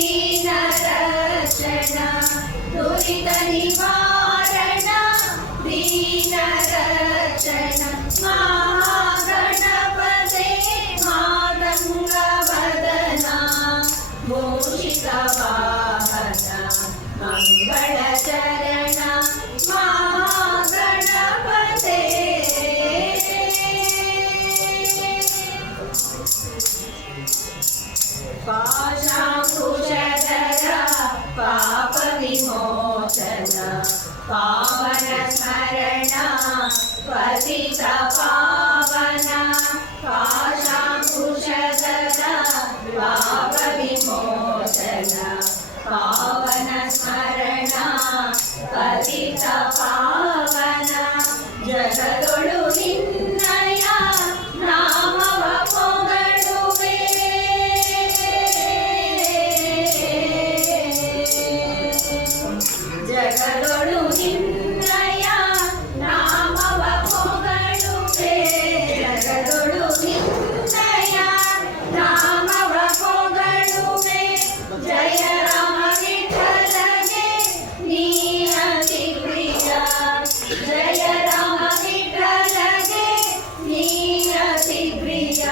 दीनरक्षण दुरित निवारण दीनरक्षण महागणपते मातङ्गवदना मूषिकवाहन मंगलचरण महागणपते पाशाकुशधर पाप विमोचन पावन स्मरण पतित पावन पाशाकुशधर पाप विमोचन पावन स्मरण पतित पावन जगदೊಳು ನಿನ್ನಯ ನಾಮವ ಪೊಗಳುವೆ ಜಗದೊಳು ನಿನ್ನಯ ನಾಮವ ಪೊಗಳುವೆ ಜಗದೊಳು ನಿನ್ನಯ ನಾಮವ ಪೊಗಳುವೆ ಜಯ ರಾಮ ವಿಠಲನೆ ನೀ ಅತಿ ಪ್ರಿಯ ಜಯ ರಾಮ ವಿಠಲನೆ ನೀ ಅತಿ ಪ್ರಿಯ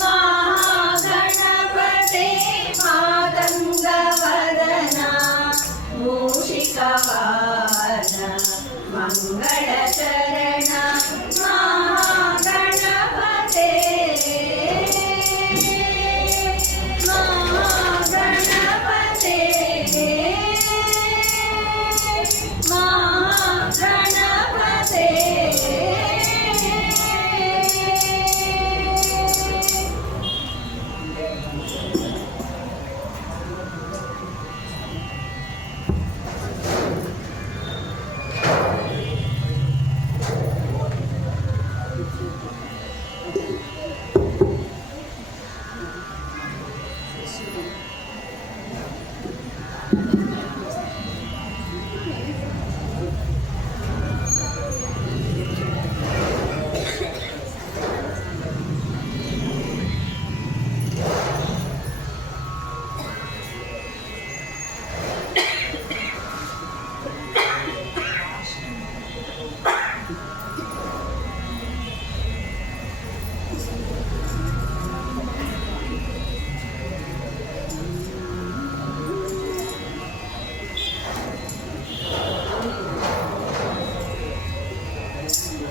ಮಹಾಗಣಪತೆ ಮಾತಂಗವದನ ಮೂಷಿಕವಾಹನ ಮಂಗಳಚರಣ ಮಹಾಗಣಪತೆ ಮಹಾಗಣಪತೆ ಮಹಾಗಣಪತೆ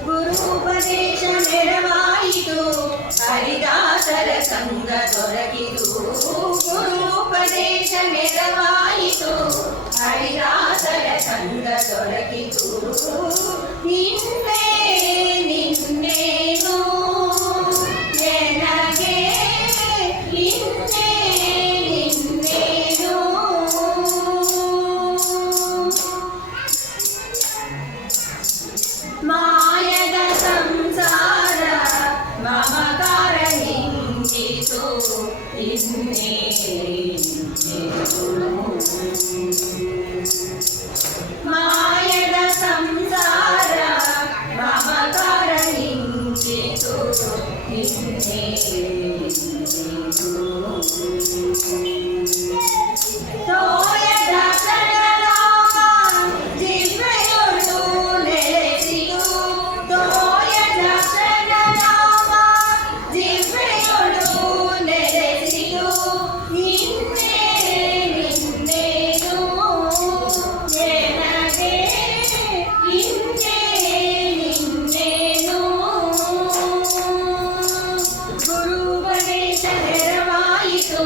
ಗುರುಪದೇಶ ನೆರವಾಯಿತು ಹರಿದಾಸರ ಸಂಗ ದೊರಕಿತು ಗುರುಪದೇಶ ನೆರವಾಯಿತು ಹರಿದಾಸರ ಸಂಗ ದೊರಕಿತು ನಿನ್ನೆ ನಿನ್ನೇನು ನನಗೆ ನಿನ್ನೆ ನಿನ್ನೇನು ಮಾಯದ ಸಂಸಾರ ಮಮಕಾರ ಹಿಂದಿತು ಇನ್ನೇ ಮಾಯದ ಸಂಸಾರ ಮಮಕಾರ ಹಿಂದಿತು ಇನ್ನೇ ತೋಯದ ಪ್ರಣರಾಮ ದಿವ್ಯೆಯೊಳು ನೆಲೆಸಿತು ತೋಯದ ಪ್ರಣರಾಮ ದಿವ್ಯೆಯೊಳು ನೆಲೆಸಿತು ನಿನ್ನೆ ನಿನ್ನೇನು ನನಗೆ ನಿನ್ನೆ ನಿನ್ನೇನು ಗುರುಗಣೇಶ ನೆರವಾಯಿತು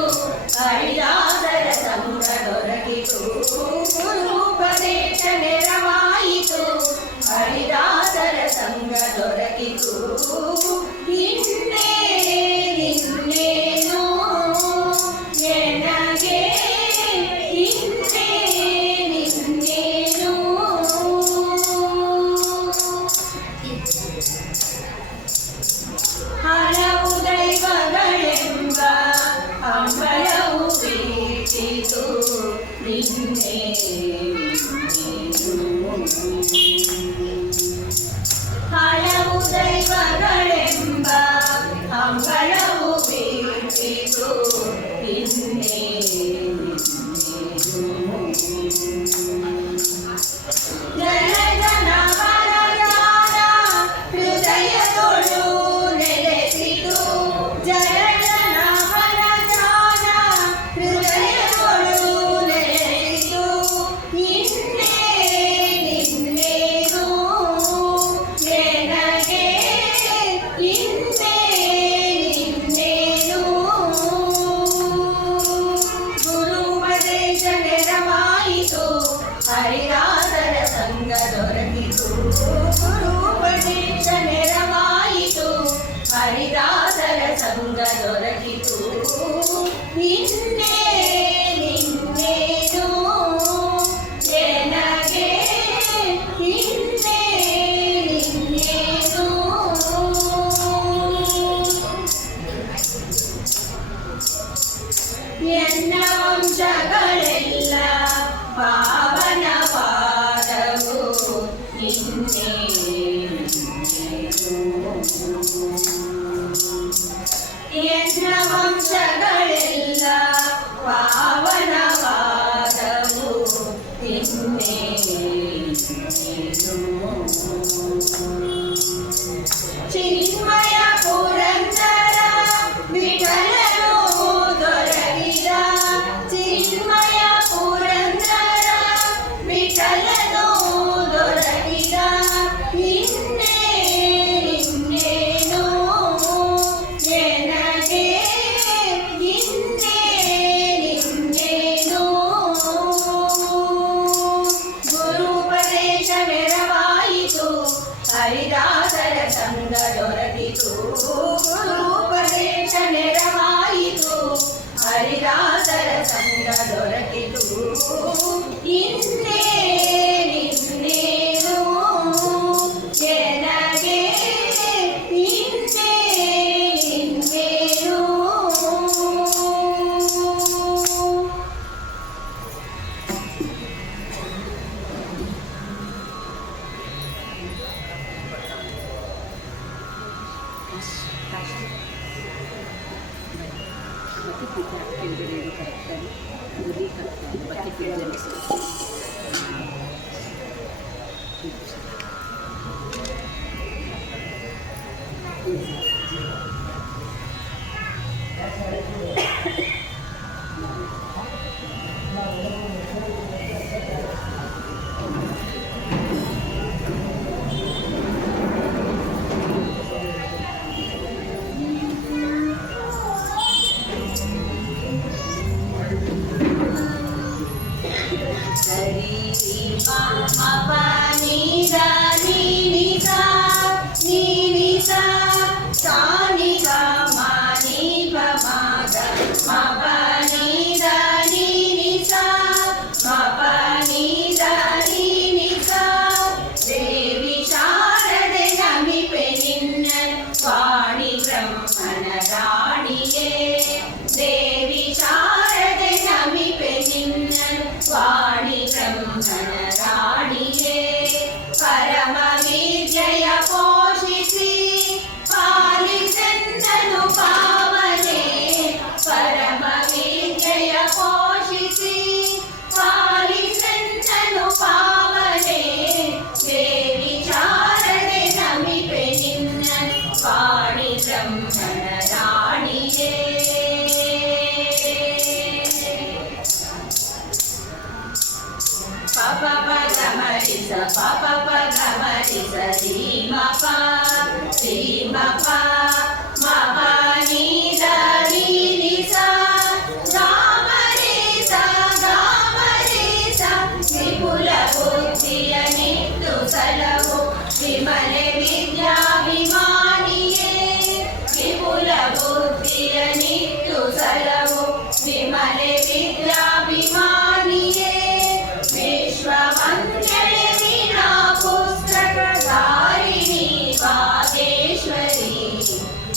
ಹರಿದಾಸರ ಸಂಗ ದೊರಕಿತು ಗುರುಪದೇಶ ನೆರವಾಯಿತು ಹರಿದಾಸರ ಸಂಗ ದೊರಕಿತು ನಿನ್ನೆ ನಿನ್ನೇನು ನನಗೆ ನಿನ್ನೆ ನಿನ್ನೇನು ಹಲವು ದೈವಗಳೆಂಬ ಅಂಬಲವು ಬೀಚಿತು ನಿನ್ನೆ ಹಲವು ದೈವಗಳೆಂಬ ಅಂಬಲವು ಬೀಚಿತು ನಿನ್ನೆ ವಂಶಗಳೆಲ್ಲ ಪಾವನವಾದವು ಇನ್ನೇನು ಎನ್ನ ವಂಶಗಳೆಲ್ಲ ಪಾವನವಾದವು ಇನ್ನೇನು ಚಿನ್ಮಯ ಪುರಂದರ ವಿಠಲನು ದೊರಕಿದ ಚಿನ್ಮಯ ಪುರಂದರ ವಿಠಲನು ದೊರಕಿದ ಇನ್ನೇನು ನನಗೆ ಇನ್ನೇನು ಗುರುಪದೇಶ ನೆರವಾಯಿತು ಹರಿದಾಸರ ಸಂಗ ದೊರಕಿತು ಗುರುಪದೇಶ ನೆರವಾಯಿತು ಹರಿದಾಸರ ಸಂಗ ದೊರಕಿತು ಇನ್ನೇನು ನನಗೆ ಇನ್ನೇನು ವಾಣಿ ಬ್ರಹ್ಮನ ರಾಣಿಯೇ ಪರಮ ವಿಜಯ ಪೋಷಿಸಿ ಪಾಲಿಸೆಂದನು ಪಾವನೆ ಪರಮ ವಿಜಯ ಪೋಷಿಸಿ ಪಾಲಿಸೆಂದನು ಪಾವನೆ ದೇವಿ ಶಾರದೆ ನಮಿಪೆ ನಿನ್ನ ವಾಣಿ ಬ್ರಹ್ಮನ ರಾಣಿಯೇ ಪಪ ಪದ ಮರಿಸ ಪಪ ಪದ ಮರಿಸ ಧೀಮಪ ಧೀಮಪ ಮಪ ನೀದ ನೀನಿಸ ಗಾಮರಿಸ ಗಾಮರಿಸ ವಿಪುಲ ಬುದ್ಧಿಯ ನಿಟ್ಟು ಸಲವು ವಿಮಲೆ ವಿದ್ಯಾಭಿಮಾನಿಯೇ ವಿಪುಲ ಬುದ್ಧಿಯ ನಿಟ್ಟು ಸಲವು ವಿಮಲೆ ವಿದ್ಯಾಭಿಮಾನಿಯೇ ವಿಶ್ವವಂದ್ಯಳೆ ವೀಣಾ ಪುಸ್ತಕಧಾರಿಣಿ ವಾಗೇಶ್ವರಿ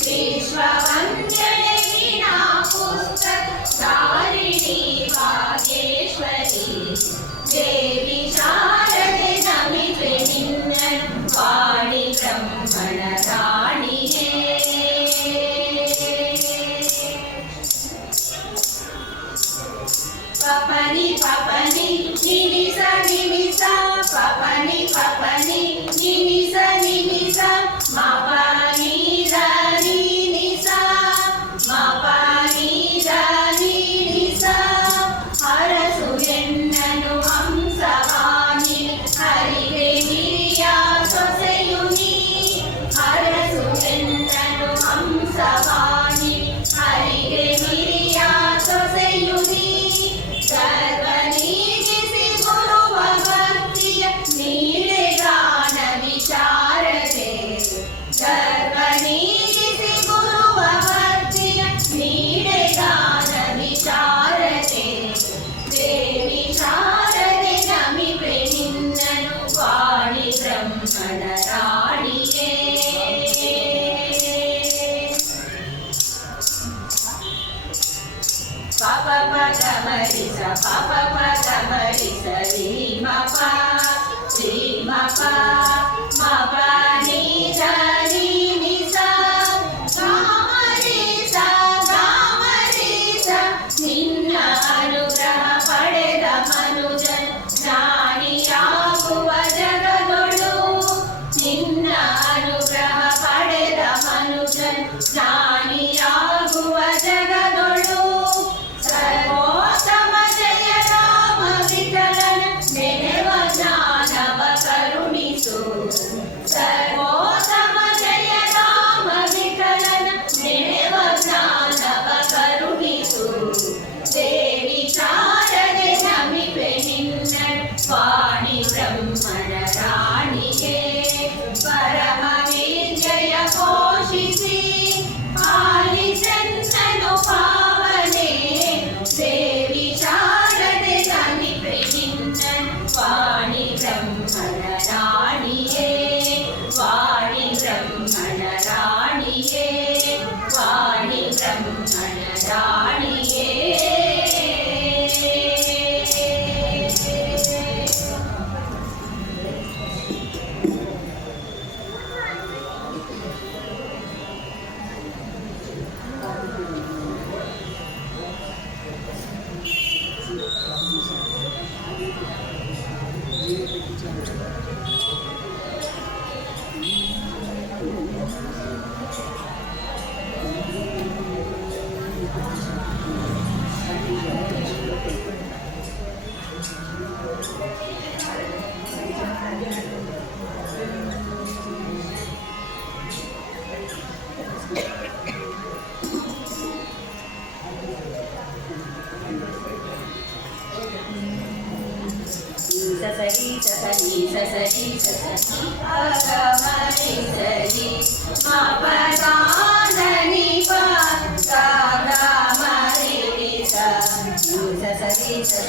ವಿಶ್ವವಂದ್ಯಳೆ ವೀಣಾ ಪುಸ್ತಕಧಾರಿಣಿ ವಾಗೇಶ್ವರಿ ದೇವಿ ಶಾರದೆ ನಮಿಪೆ ನಿನ್ನ ವಾಣಿ ಬ್ರಹ್ಮಣ ರಾಣಿಯೇ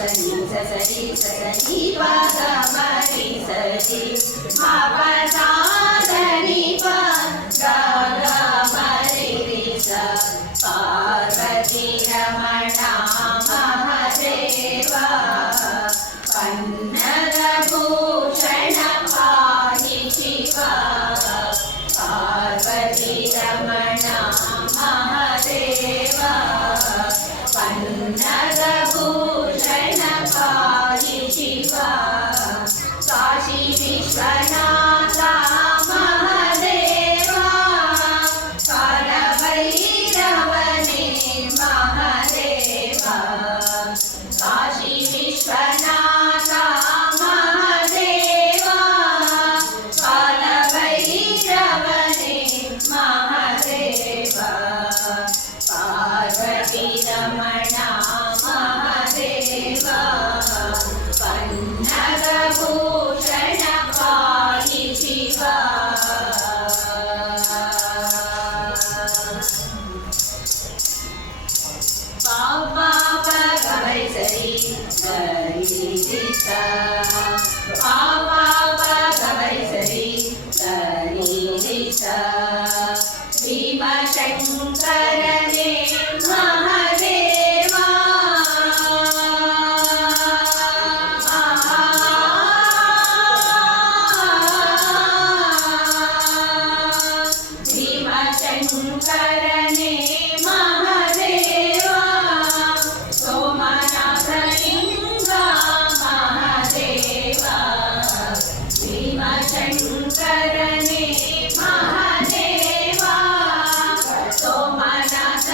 सनि ससरि ससनि पद मरि सरि मा पदाधनि प ग ग मरि रि स पार्वती रमणा महदेवा पन्नगभूषण पाहि शिवा पार्वती रमणा महदेवा पन्नगभूषण पाहि शिवा काशी विश्वनाथ महदेवा कालभैरवने महदेवा काशी विश्वनाथ महदेवा कालभैरवने महदेवा पार्वती रमणा महदेवा पन्नगभूषण पाहि शिवा पापा पगमरि सरि गरि रि स पापा पगमरि सरि गरि रि स भीमशङ्करने महदेवा भीमशङ्करने महदेवा सोमनाथलिङ्गा महदेवा भीमशङ्करने महदेवा सोमनाथलिङ्गा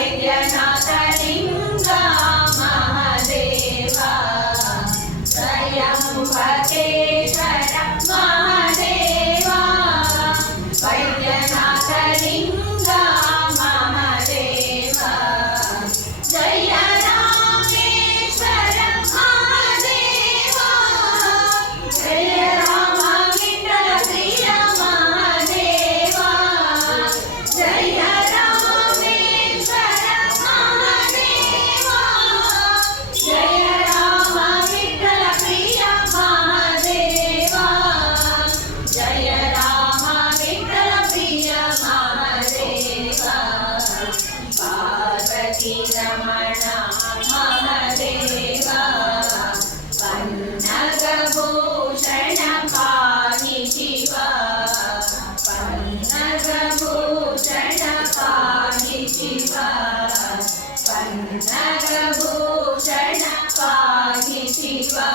वैद्यनाथलिङ्गा महादेवा त्र्यम्बकेश्वर महादेवा वैद्यनाथलिङ्गा महादेवा जय रामेश्वर महादेवा जय राम विठ्ठल प्रिय महादेवा जय रामेश्वर महादेवा जय राम विठ्ठल प्रिय महादेवा जय राम विठ्ठल प्रिय महादेवा पार्वती रमण महादेवा पन्नगभूषण पाहि शिवा पन्नगभूषण पाहि शिवा पन्नगभूषण पाहि शिवा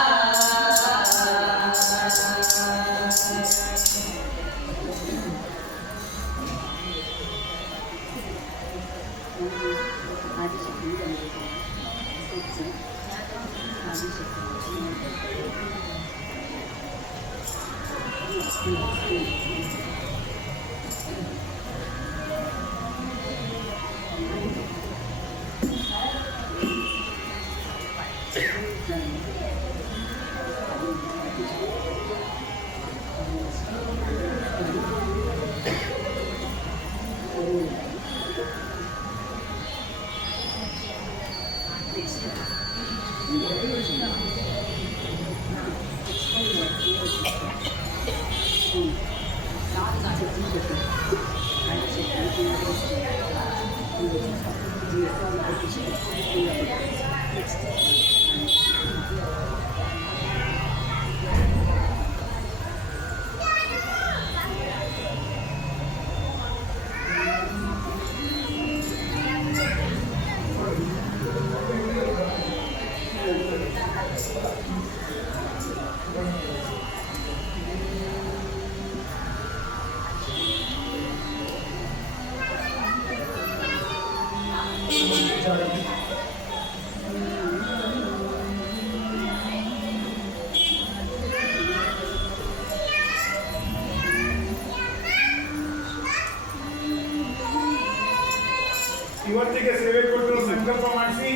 ಇವತ್ತಿಗೆ ಸೇವೆ ಕೊಟ್ಟು ಸಂಕಲ್ಪ ಮಾಡಿಸಿ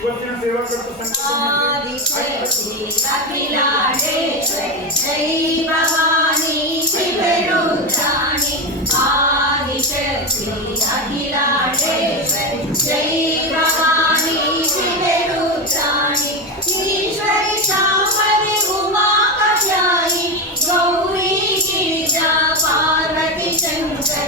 ಇವತ್ತಿನ ಸೇವಾ ಕೊಟ್ಟು आदिशक्ति जय भवानी शिवरुद्राणि आदिशक्ति अखिलांडेश्वरि जय भवानी शिवरुद्राणि ईश्वरि शाम्भवी उमा कात्यायनी गौरी गिरिजा पार्वती शंकर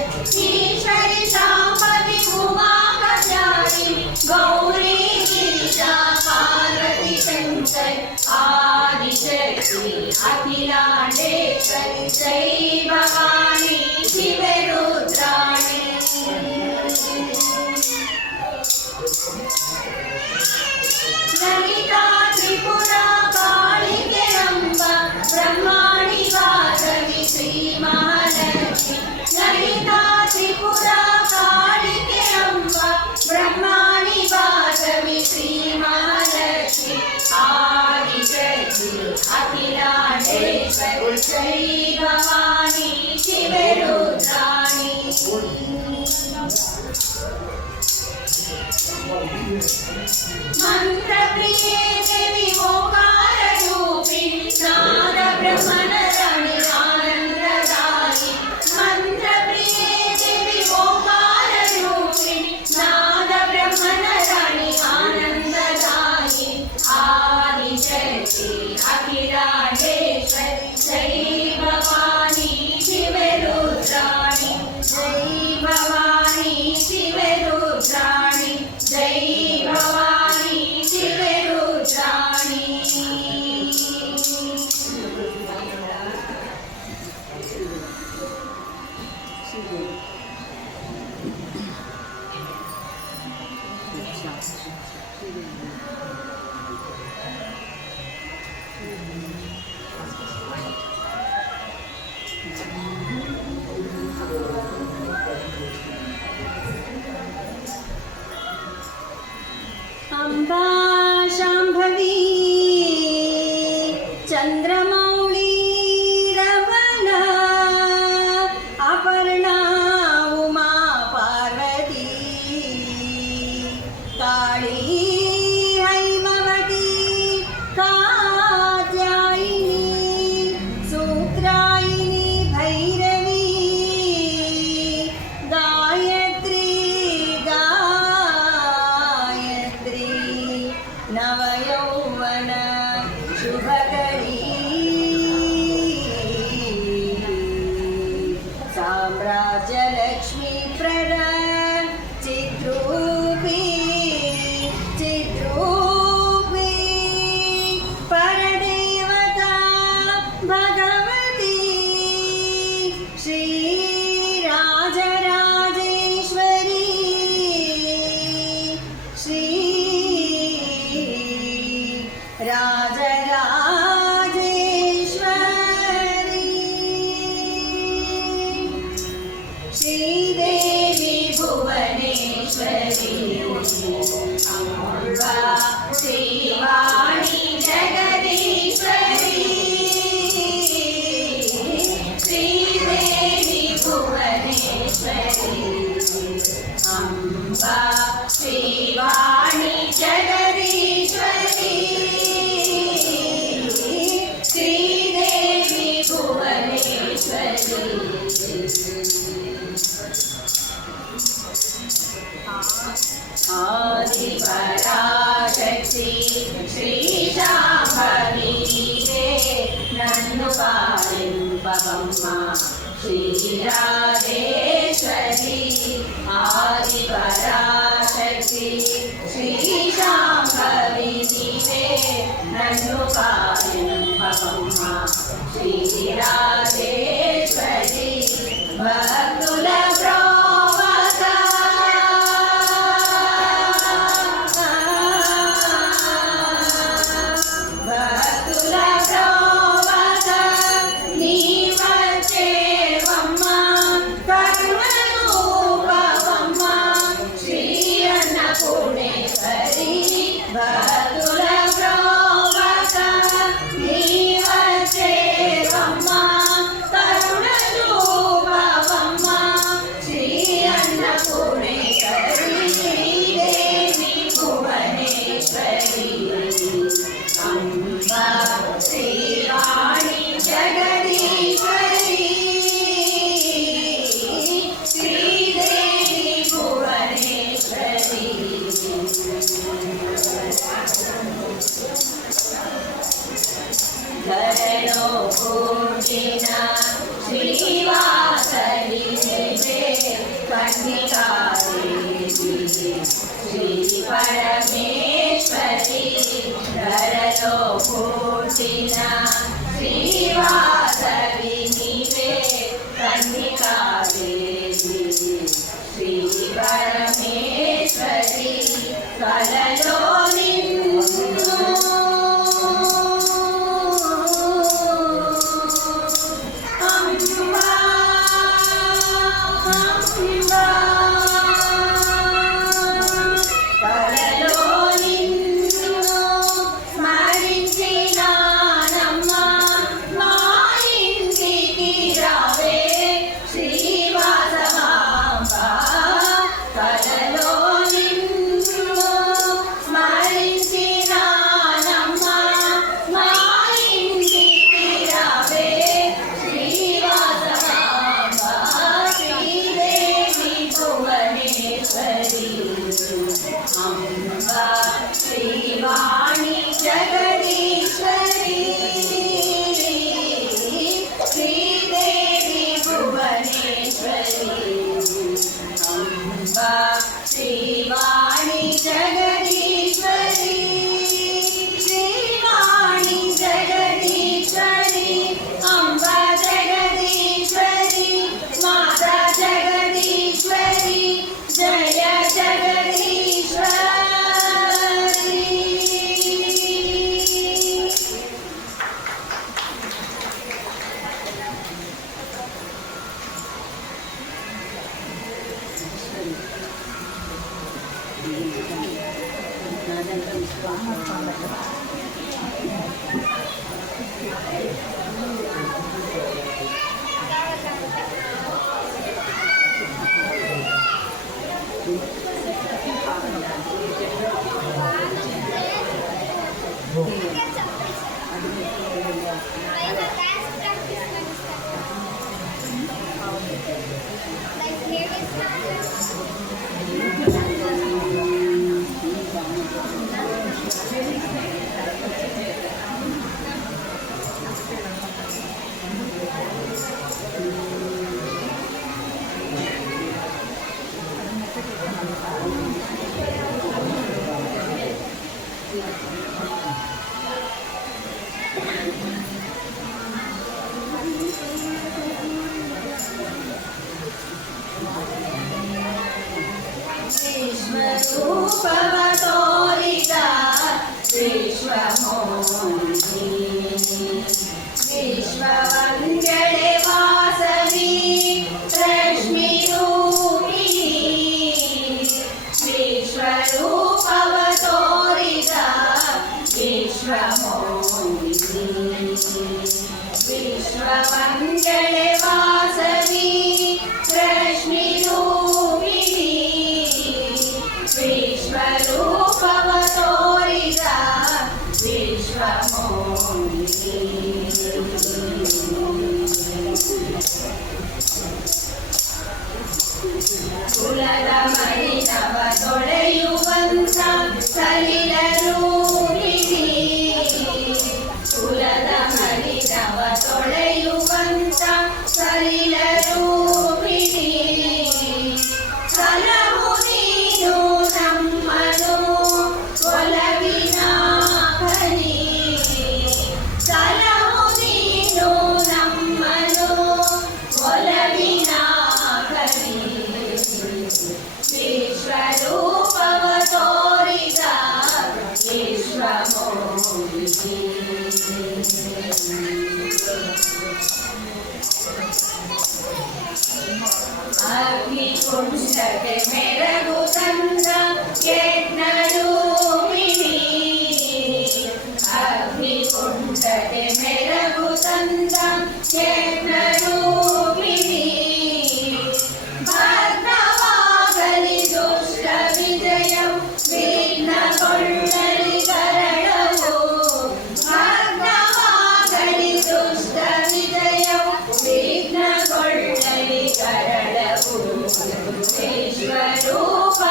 ईश्वरि शाम्भवी उमा कात्यायनी गौरी गिरिजा पार्वती शंकर आदिशक्ति अखिलांडेश्वरि जय भवानी शिवरुद्राणि ललिता त्रिपुरा कालिके अम्बा ब्रह्माणि वासवि श्री महालक्ष्मी ललिता त्रिपुरा कालिके अम्बा ब्रह्माणि वासवि श्री महालक्ष्मी आदिशक्ति अखिलांडेश्वरि जय भवानी शिवरुद्राणि मंत्रप्रिये देवी ओंकाररूपिणी नाद ब्रह्मणराणि आनन्ददायिनि मंत्रप्रिये देवी ओंकाररूपिणी नाद ब्रह्मणराणि आनन्ददायिनि आदिशक्ति अखिलांडेश्वरि जय भवानी शिवरुद्राणि जय भवानी शिवरुद्राणि जय भवानी शिवरुद्राणि अम्बा शाम्भवी चन्द्रमौळी रमणा अपर्णा उमा पार्वती काळी हैमवती कात्यायिनी सूत्रायिनी भैरवी गायत्री गायत्री नवयौवन शुभकरी साम्राज्यलक्ष्मी प्रद चिद्रूपी चिद्रूपी परदेवता भगवती श्रीराजराजेश्वरी श्री राजराजेश्वरी श्रीदेवी भुवनेश्वरी अम्बा श्रीवाणी जगदीश्वरी श्रीदेवी भुवनेश्वरी अम्बा श्रीवाणी जगदीश्वरी श्रीदेवी भुवनेश्वरी आदिपराशक्ति श्री शाम्भवी नन्नु पालिंपवम्म श्रीराजेश्वरी आदिपराशक्ति श्री शाम्भवी नन्नु पालिंपवम्म श्रीराजेश्वरी भक्तुल श्रीवाणी जगदीश्वरी श्रीदेवी भुवनेश्वरी धरणो पूजिन श्रीवासरी कन्निका श्री परमेश्वरी धरणो पूजिन श्रीवासरी कन्निका श्री परमेश्वरी कలలో నిన్ను अम्बा अम्बा कలలో నిన్ను స్మరించినానమ్మ మా ఇంటికి రావే శ్రీవాసమాంబ కలలో నిన్ను స్మరించినానమ్మ మా ఇంటికి రావే శ్రీవాసమాంబ శ్రీదేవి భువనేశ్వరి अम्बा श्रीवाणी जगदीश्वरी श्रीदेवी भुवनेश्वरी अम्बा श्रीवाणी जगदीश्वरी श्रीवाणी जगदीश्वरी अम्बा जगदीश्वरी माता जगदीश्वरी जय जगदीश्वरी विश्वरूपवतोरिता विश्वमोहिनी विश्वमङ्गले वासवी रश्मिरूपिणी विश्वरूपवतोरिता विश्वमोहिनी विश्वमङ्गले वासवी रश्मिरूपिणी विश्वरूपवतोरिता विश्वमोहिनी ಕುಲದ ಮಣಿನವ ತೊಳೆಯುವಂತ ಸಲಿಲರೂಪಿಣಿ ಕುಲದ ಮಣಿನವ ತೊಳೆಯುವಂತ ಸಲಿಲರೂಪಿಣಿ ಸಲಹು ನೀನು ನಮ್ಮನು ಒಲವಿನ ಖನಿ ಸಲಹು ನೀನು ನಮ್ಮನು ಒಲವಿನ ಖನಿ ವಿಶ್ವರೂಪವತೋರಿತ ವಿಶ್ವಮೋಹಿನಿ ಅಗ್ನಿಕುಂಡಕ್ಕೆ ಮೆರಗುತಂದ ಯಜ್ಞರೂಪಿಣಿ ಅಗ್ನಿಕುಂಡಕ್ಕೆ ಮೆರಗುತಂದ ಯಜ್ಞರೂಪಿಣಿ ಭದ್ರವಾಗಲಿ ದುಷ್ಟ ವಿಜಯಂ ವಿಘ್ನಗೊಳ್ಳಲಿ ಕರಣವು ಭದ್ರವಾಗಲಿ ದುಷ್ಟ ವಿಜಯಂ ವಿಘ್ನಗೊಳ್ಳಲಿ ಕರಣವು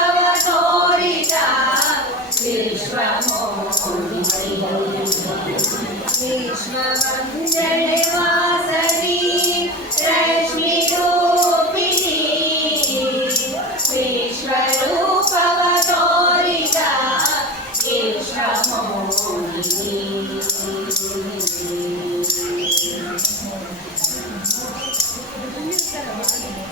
ವಿಶ್ವರೂಪವತೋರಿತ ವಿಶ್ವಮೋಹಿನಿ ವಿಶ್ವಮಂಗಳೆ ವಾಸವಿ ರಶ್ಮಿರೂಪಿಣಿ ವಿಶ್ವರೂಪವತೋರಿತ ವಿಶ್ವಮೋಹಿನಿ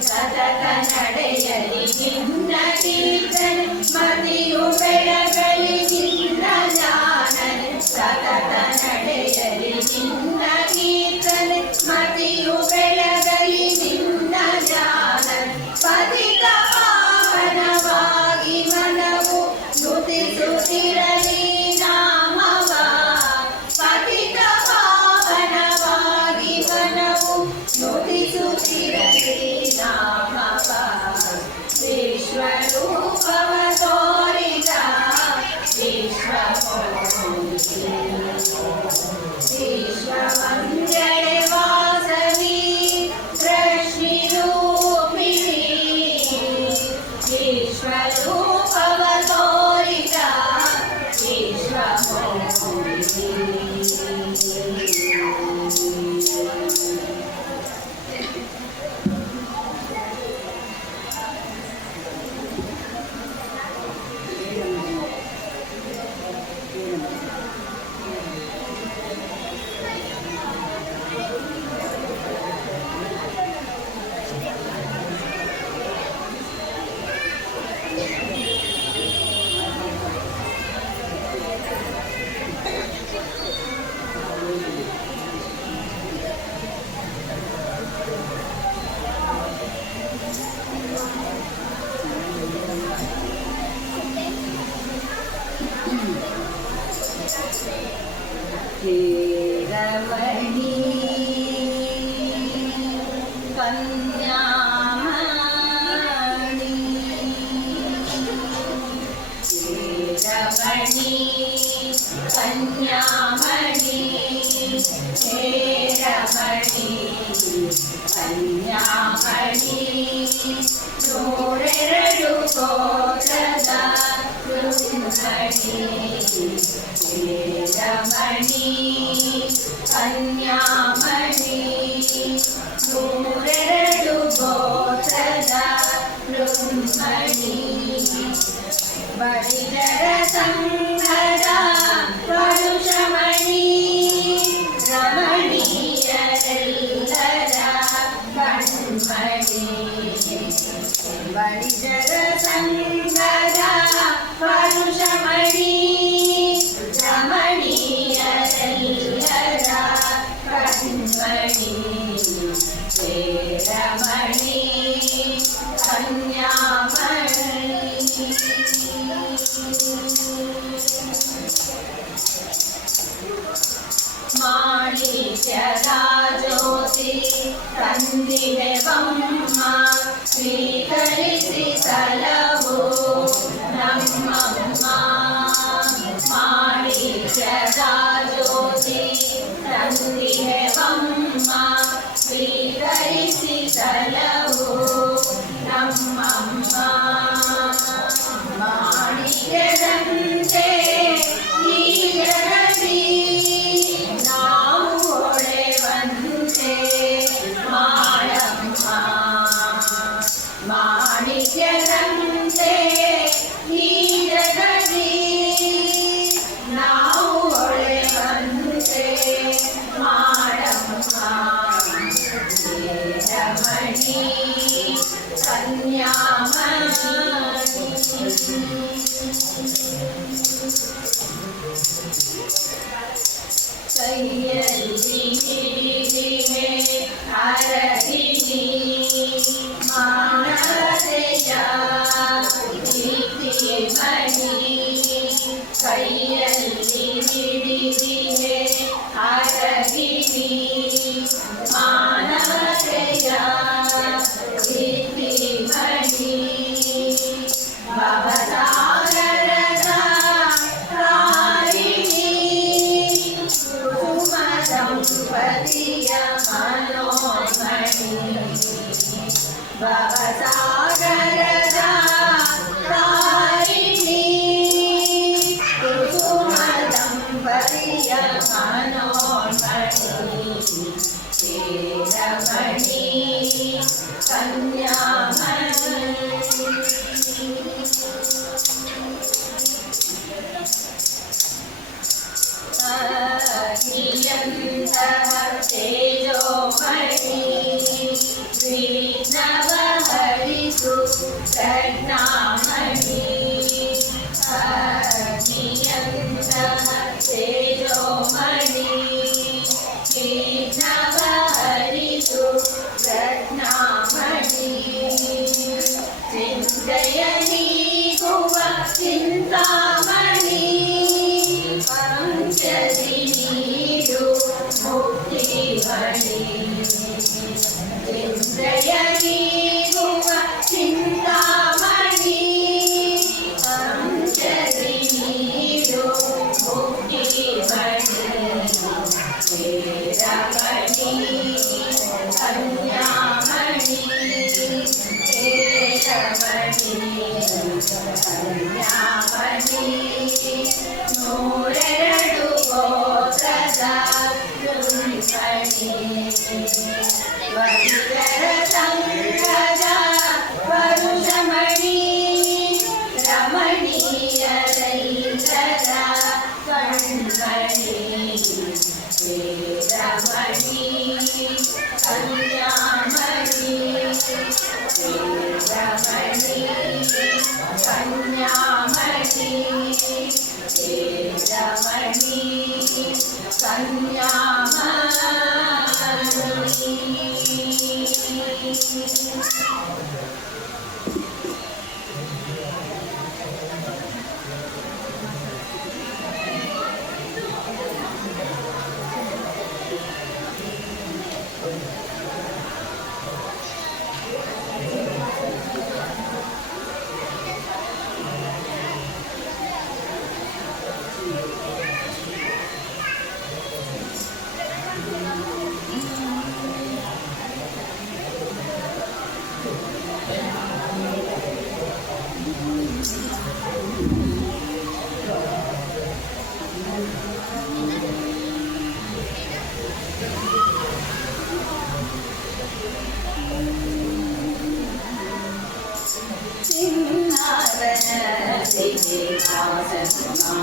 ಸತತ ನಡೆಯಲಿ ನಿನ್ನ ಕೀರ್ತನೆ ಮತಿಯು ಬೆಳಗಲಿ ನಿನ್ನ ಜ್ಞಾನನೆ ಸತತ ನಡೆಯಲಿ ನಿನ್ನ ಕೀರ್ತನೆ ಮತಿಯು ಬೆಳಗಲಿ ನಿನ್ನ ಜ್ಞಾನನೆ ಪತಿತ ಪಾವನವಾಗಿ ಮನವು ನುತಿಸುತ್ತಿರಲಿ ನಾಮವ ಪತಿತ ಪಾವನವಾಗಿ ಮನವು ನುತಿಸುತ್ತಿರಲಿ ನಾಮವ ವಿಶ್ವರೂಪವತೋರಿತ ವಿಶ್ವಮೋಹಿನಿ ವಿಶ್ವಮಂಗಳೆ ವಾಸವಿ ರಶ್ಮಿರೂಪಿಣಿ ವಿಶ್ವರೂಪವತೋರಿತ हे रमणी कन्यामणि हे रमणी कन्यामणि हे रमणी कन्यामणि ನೂರೆರಡು ಗೋತ್ರದ ರುಂಧಣಿ ಹೇ ರಮಣಿ ಕನ್ಯಾಮಣಿ ನೂರೆರಡು ಗೋತ್ರದ ರುಂಧಣಿ ಬಡಿದರ ಸಂಘದ ಪರುಷಮಣಿ ರಮಣೀಯರೆಲ್ಲರ ಕಣ್ಮಣಿ ಬಡಿದರ ಸಂಘದ ಪರುಷಮಣಿ ರಮಣೀಯರೆಲ್ಲರ ಕಣ್ಮಣಿ ಹೇ ರಮಣಿ ಕನ್ಯಾಮಣಿ ಮಾಣಿಕ್ಯದ ಜ್ಯೋತಿ ತಂದಿವೆವಮ್ಮ ಸ್ವೀಕರಿಸಿ ಸಲಹು ನಮ್ಮಮ್ಮ ಮಾಣಿಕ್ಯದ ಜ್ಯೋತಿ ತಂದಿವೆವಮ್ಮ ಸ್ವೀಕರಿಸಿ ಸಲಹು ನಮ್ಮಮ್ಮ ಮಾಣಿಕ್ಯದಂತೆ ಈ ಜಗತಿ ನಾವು ಹೊಳೆವಂತೆ ಮಾಡಮ್ಮ ಮಾಣಿಕ್ಯದಂತೆ ಈ ಜಗತಿ ನಾವು ಹೊಳೆವಂತೆ ಮಾಡಮ್ಮ ಹೇ ರಮಣಿ ಕನ್ಯಾಮಣಿ ಕೈಯಲ್ಲಿ ಹಿಡಿದಿವೆ ಹರಗಿಣಿ ಮಾನವತೆಯ ದೀಪ್ತಿಮಣಿ ಕೈಯಲ್ಲಿ ಹಿಡಿದಿವೆ ಹರಗಿಣಿ ಮಾನವತೆಯ ದೀಪ್ತಿಮಣಿ ಭವಸಾಗರದ ತಾರಿಣಿ ಸುಮರ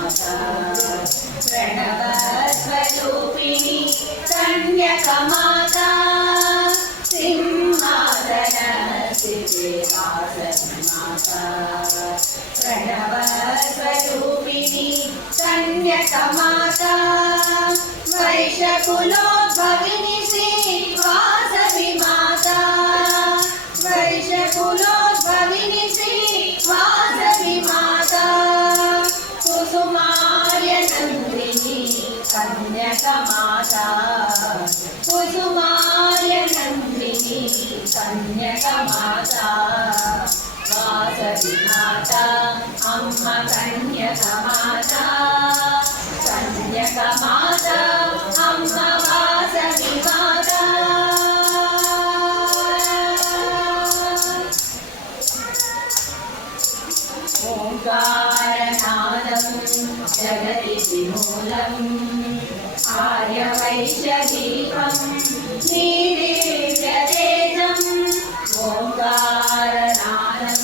माता प्रणवस्वरूपिणी कन्यकमाता सिंहासनस्थिते वासवी माता प्रणवस्वरूपिणी कन्यकमाता वैशकुलोद्भविनी श्री वासवी माता वैशकुलोद्भविनी श्री वासवी माता कुसुमार्य नन्दिनी कन्यकमाता कुसुमार्य नन्दिनी कन्यकमाता वासवी माता अम्मा कन्यकमाता कन्यकमाता अम्मा वासवी माता ओंकारनादं जगति मूलम् आर्यवैश्यदीपं नीलिव्यतेजम् ओंकारनादं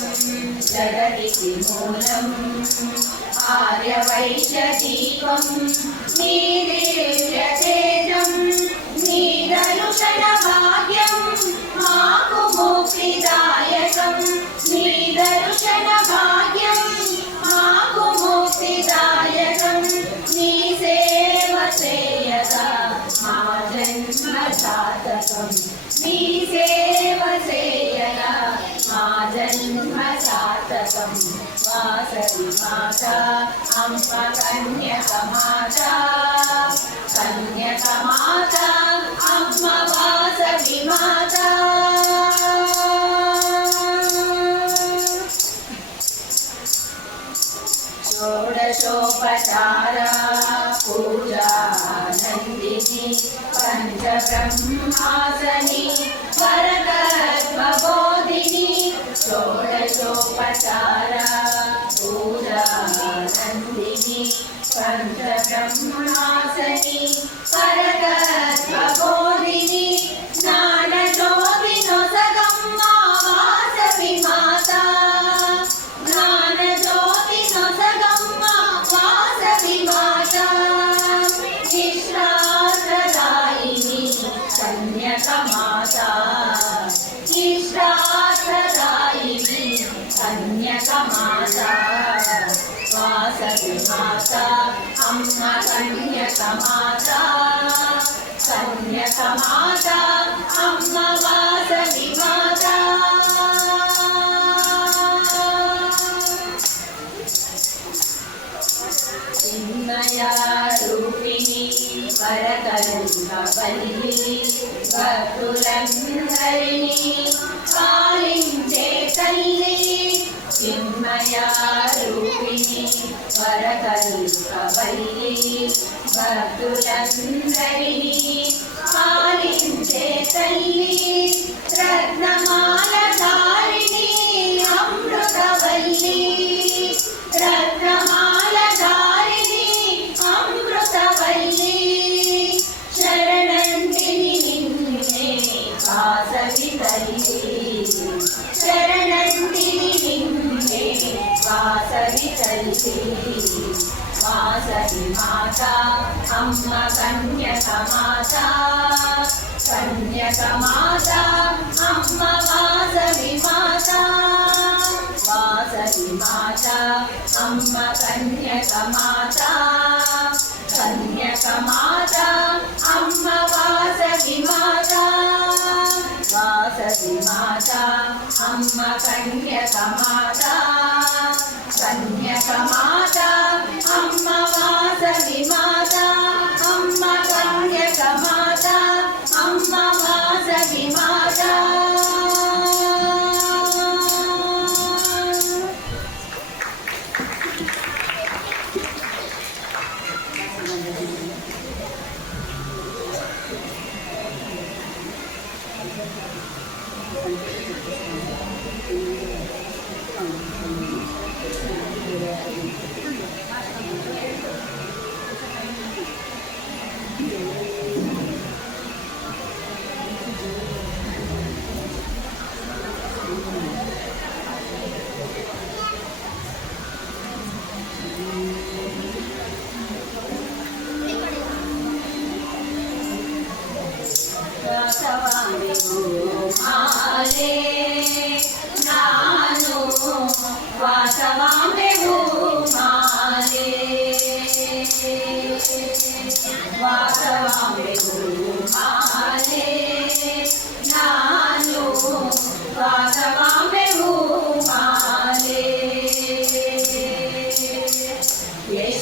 जगति मूलम् आर्यवैश्यदीपं नीलिव्यतेजम् नीदर्शनभाग्यं माकु मुक्तिदायकं नीदर्शनभाग्यं माकु मुक्तिदायकं नी सेव सेयदा मा जन्म सार्थकं नी सेव सेयदा मा जन्म सार्थकं वासवी माता अम्मा कन्यकमाता कन्यकमाता अम्मा वासवी माता षोडशोपचारा पूजा नन्दिनी पञ्चब्रह्मासनी वरदत्वबोधिनी षोडशोपचारा पूजा नन्दिनी पञ्चब्रह्मासनी वरदत्वबोधिनी ज्ञानज्योतिनोसगम्मा वासवी माता ज्ञानज्योतिनोसगम्मा वासवी माता इष्टार्थदायिनी कन्यकमाता इष्टार्थदायिनी कन्यकमाता वासवी माता अम्मा कन्यकमाता कन्यकमाता अम्मा वासवी माता चिन्मया रूपिणी वरकरुणवल्ली भक्तुरन्धरिणी पालिंचे तल्ली चिन्मया रूपिणी वरकरुणवल्ली भक्तुरन्धरिणी पालिंचे तल्ली रत्नमालधारिणी अमृतवल्ली रत्नमालधारिणी अमृतवल्ली शरणन्तिनि निन्ने वासवी तल्ली शरणन्तिनि निन्ने वासवी तल्ली वासवी माता अम्मा कन्यकमाता कन्यकमाता अम्मा वासवी माता वासवी माता अम्मा कन्यकमाता कन्यकमाता अम्मा वासवी माता वासवी माता अम्मा कन्यकमाता कन्यकमाता अम्मा वासवी माता अम्मा कन्यकमाता अम्मा वासवी माता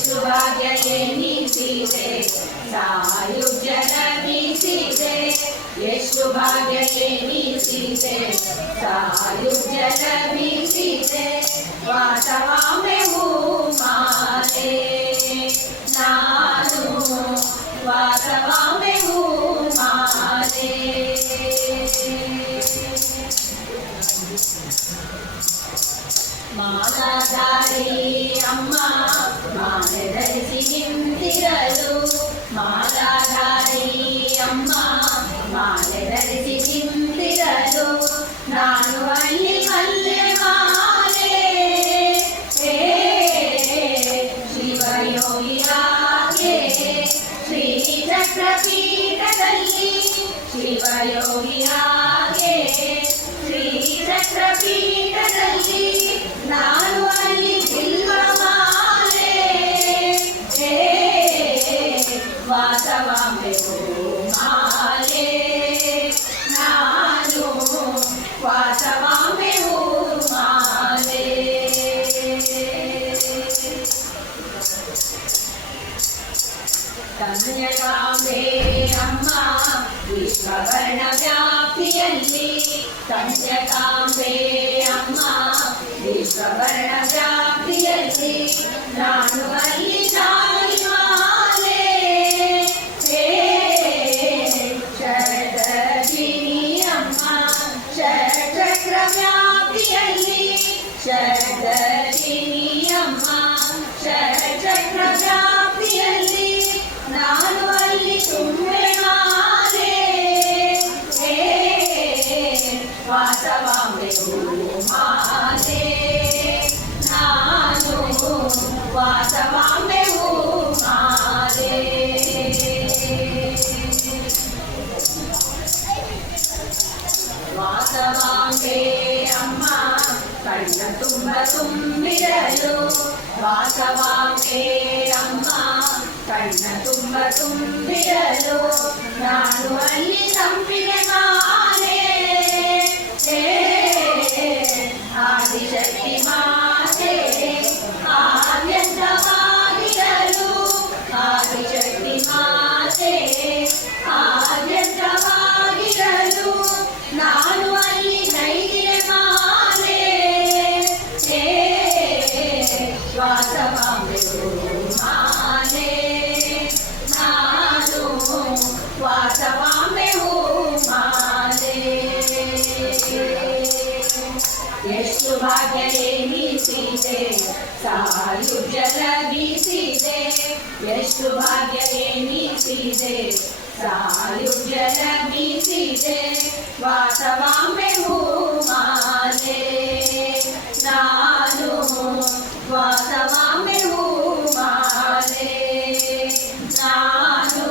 ಎಷ್ಟು ಭಾಗ್ಯ ಎನಿಸಿದೆ ಸಾಯುಜ್ಯ ಲಭಿಸಿದೆ ಎಷ್ಟು ಭಾಗ್ಯ ಎನಿಸಿದೆ ಸಾಯುಜ್ಯ ಲಭಿಸಿದೆ ವಾಸವಾಮೆ ಮಾಲೆ ನಾನು ವಾಸವಾಮೆ ಮಾಲೆ ಮಾಲಾಧಾರಿ ಅಮ್ಮ ಮಾಲೆ ಧರಿಸಿ ನಿಂತಿರಲು ಮಾಲಾಧಾರಿ ಅಮ್ಮ ಮಾಲೆ ಧರಿಸಿ ನಿಂತಿರಲು ನಾನು ಅಲ್ಲಿ ಮಲ್ಲೆ ಮಾಲೆ ಶಿವಯೋಗಿಯಾಗೆ ಶ್ರೀ ಚಕ್ರಪೀಠದಲ್ಲಿ ಶಿವಯೋಗಿಯಾಗೆ ಶ್ರೀ ಚಕ್ರಪೀಠದಲ್ಲಿ ನಾನು ಅಲ್ಲಿ ಬಿಲ್ವಮಾಲೆ ವಾಸವಾಂಬೆ ಮಾಲೆ ನಾನು ವಾಸವಾಂಬೆ ಮಾಲೆ ಕನ್ಯಕಾಂಬೆ ಅಮ್ಮ ವಿಶ್ವವರ್ಣ ವ್ಯಾಪ್ತಿಯಲ್ಲಿ ಕನ್ಯಕಾಂಬೆ ಅಮ್ಮ ವಿಶ್ವವರ್ಣ ವ್ಯಾಪ್ತಿಯಲ್ಲಿ ನಾನು ಅಲ್ಲಿ ತಾಯಿ ಮಾಲೆ ಶರದಗಿರಿ ಅಮ್ಮ ಷಟ್ಚಕ್ರ ವ್ಯಾಪ್ತಿಯಲ್ಲಿ ಶರದಗಿರಿ ಅಮ್ಮ ಷಟ್ಚಕ್ರ ವ್ಯಾಪ್ತಿಯಲ್ಲಿ ನಾನು ಅಲ್ಲಿ ತುಂಬೆ ಮಾಲೆ ವಾಸವಾಂಬೆ ಮಾಲೆ ನಾನು ವಾಸವಾಂಬೆ ಮಾಲೆ ವಾಸವಾಂಬೆ ಅಮ್ಮ ಕಣ್ಣ ತುಂಬ ತುಂಬಿರಲು ವಾಸವಾಂಬೆ ಅಮ್ಮ ಕಣ್ಣ ತುಂಬ ತುಂಬಿರಲು ನಾನು ಅಲ್ಲಿ ಸಂಪಿಗೆ ಮಾಲೆ ಆದಿಶಕ್ತಿ ಮಾತೆ ಆದ್ಯಂತವಾಗಿರಲು ಆದಿಶಕ್ತಿ ಮಾತೆ ಆದ್ಯಂತವಾಗಿರಲು ನಾನು ಅಲ್ಲಿ ನೈದಿರೆ ಮಾಲೆ ವಾಸವಾಂಬೆ ಮಾಲೆ ನಾನು ವಾಸವಾಂಬೆ ಮಾಲೆ ಎಷ್ಟು ಭಾಗ್ಯ ಎನಿಸಿದೆ ಸಾಯುಜ್ಯ ಲಭಿಸಿದೆ ಎಷ್ಟು ಭಾಗ್ಯ ಎನಿಸಿದೆ ಸಾಯುಜ್ಯ ಲಭಿಸಿದೆ ವಾಸವಾಂಬೆ ಮಾಲೆ ನಾನು ವಾಸವಾಂಬೆ ಮಾಲೆ ನಾನು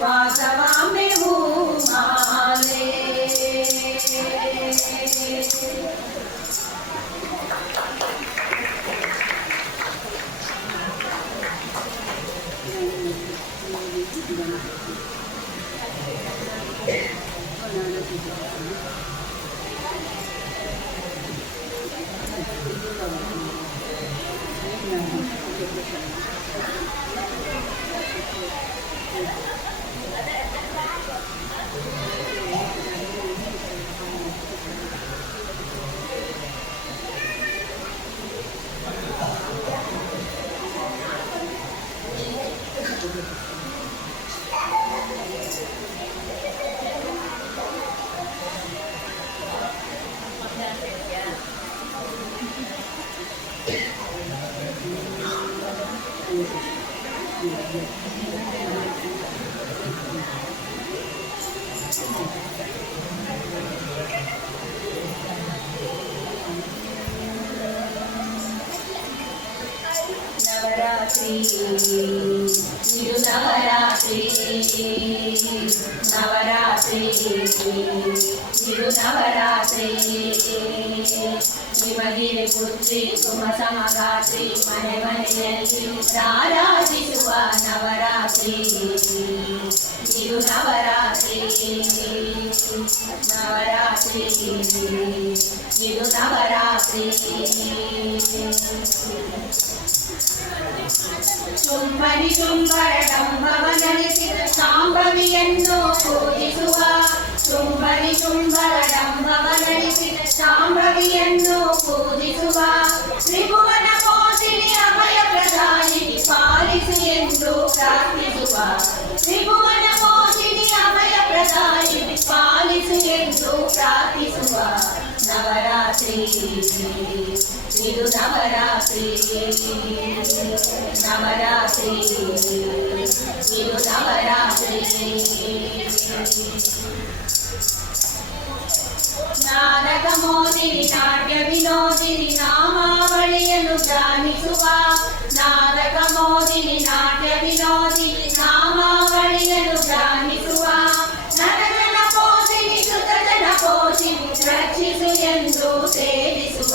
ವಾಸವಾಂಬೆ ಮಾಲೆ ನವರಾತ್ರಿ ಇದು ನವರಾತ್ರಿ ನವರಾತ್ರಿ ಇದು ನವರಾತ್ರಿ ಶಿವಗಿರಿ ಪುತ್ರಿ ಸುಮ ಸಮಗಾತ್ರಿ ಮನೆ ಮನೆಯಲ್ಲಿ ಆರಾಧಿಸುವ ನವರಾತ್ರಿ ಇದು ನವರಾತ್ರಿ ನವರಾತ್ರಿ ಇದು ನವರಾತ್ರಿ ಶುಂಭನಿ ಶುಂಭರ ಡಂಬವ ನಡೆಸಿದ ಶಾಂಭವಿಯನ್ನು ಪೂಜಿಸುವ ಶುಂಭನಿ ಶುಂಭರ ಡಂಬವ ನಡೆಸಿದ ಶಾಂಭವಿಯನ್ನು ಪೂಜಿಸುವ ತ್ರಿಭುವನ ಪೋಷಿಣಿ ಅಭಯ ಪ್ರದಾಯಿನಿ ಪಾಲಿಸು ಎಂದು ಪ್ರಾರ್ಥಿಸುವ ತ್ರಿಭುವನ ಪೋಷಿಣಿ ಅಭಯ ಪ್ರದಾಯಿನಿ ಪಾಲಿಸು ಎಂದು ಪ್ರಾರ್ಥಿಸುವ ನವರಾತ್ರಿ ಇದು ನವರಾತ್ರಿ ನವರಾತ್ರಿ ಇದು ನವರಾತ್ರಿ ನಾಟಕ ಮೋದಿನಿ ನಾಟ್ಯ ವಿನೋದಿನಿ ನಾಮಾವಳಿಯನ್ನು ಧ್ಯಾನಿಸುವ ನಾಟಕ ಮೋದಿನಿ ನಾಟ್ಯ ವಿನೋದಿನಿ ನಾಮಾವಳಿಯನ್ನು ಧ್ಯಾನಿಸುವ ನಟಜನ ಪೋಷಿನಿ ಸುತಜನ ಪೋಷಿನಿ ರಕ್ಷಿಸು ಎಂದು ಸೇವಿಸುವ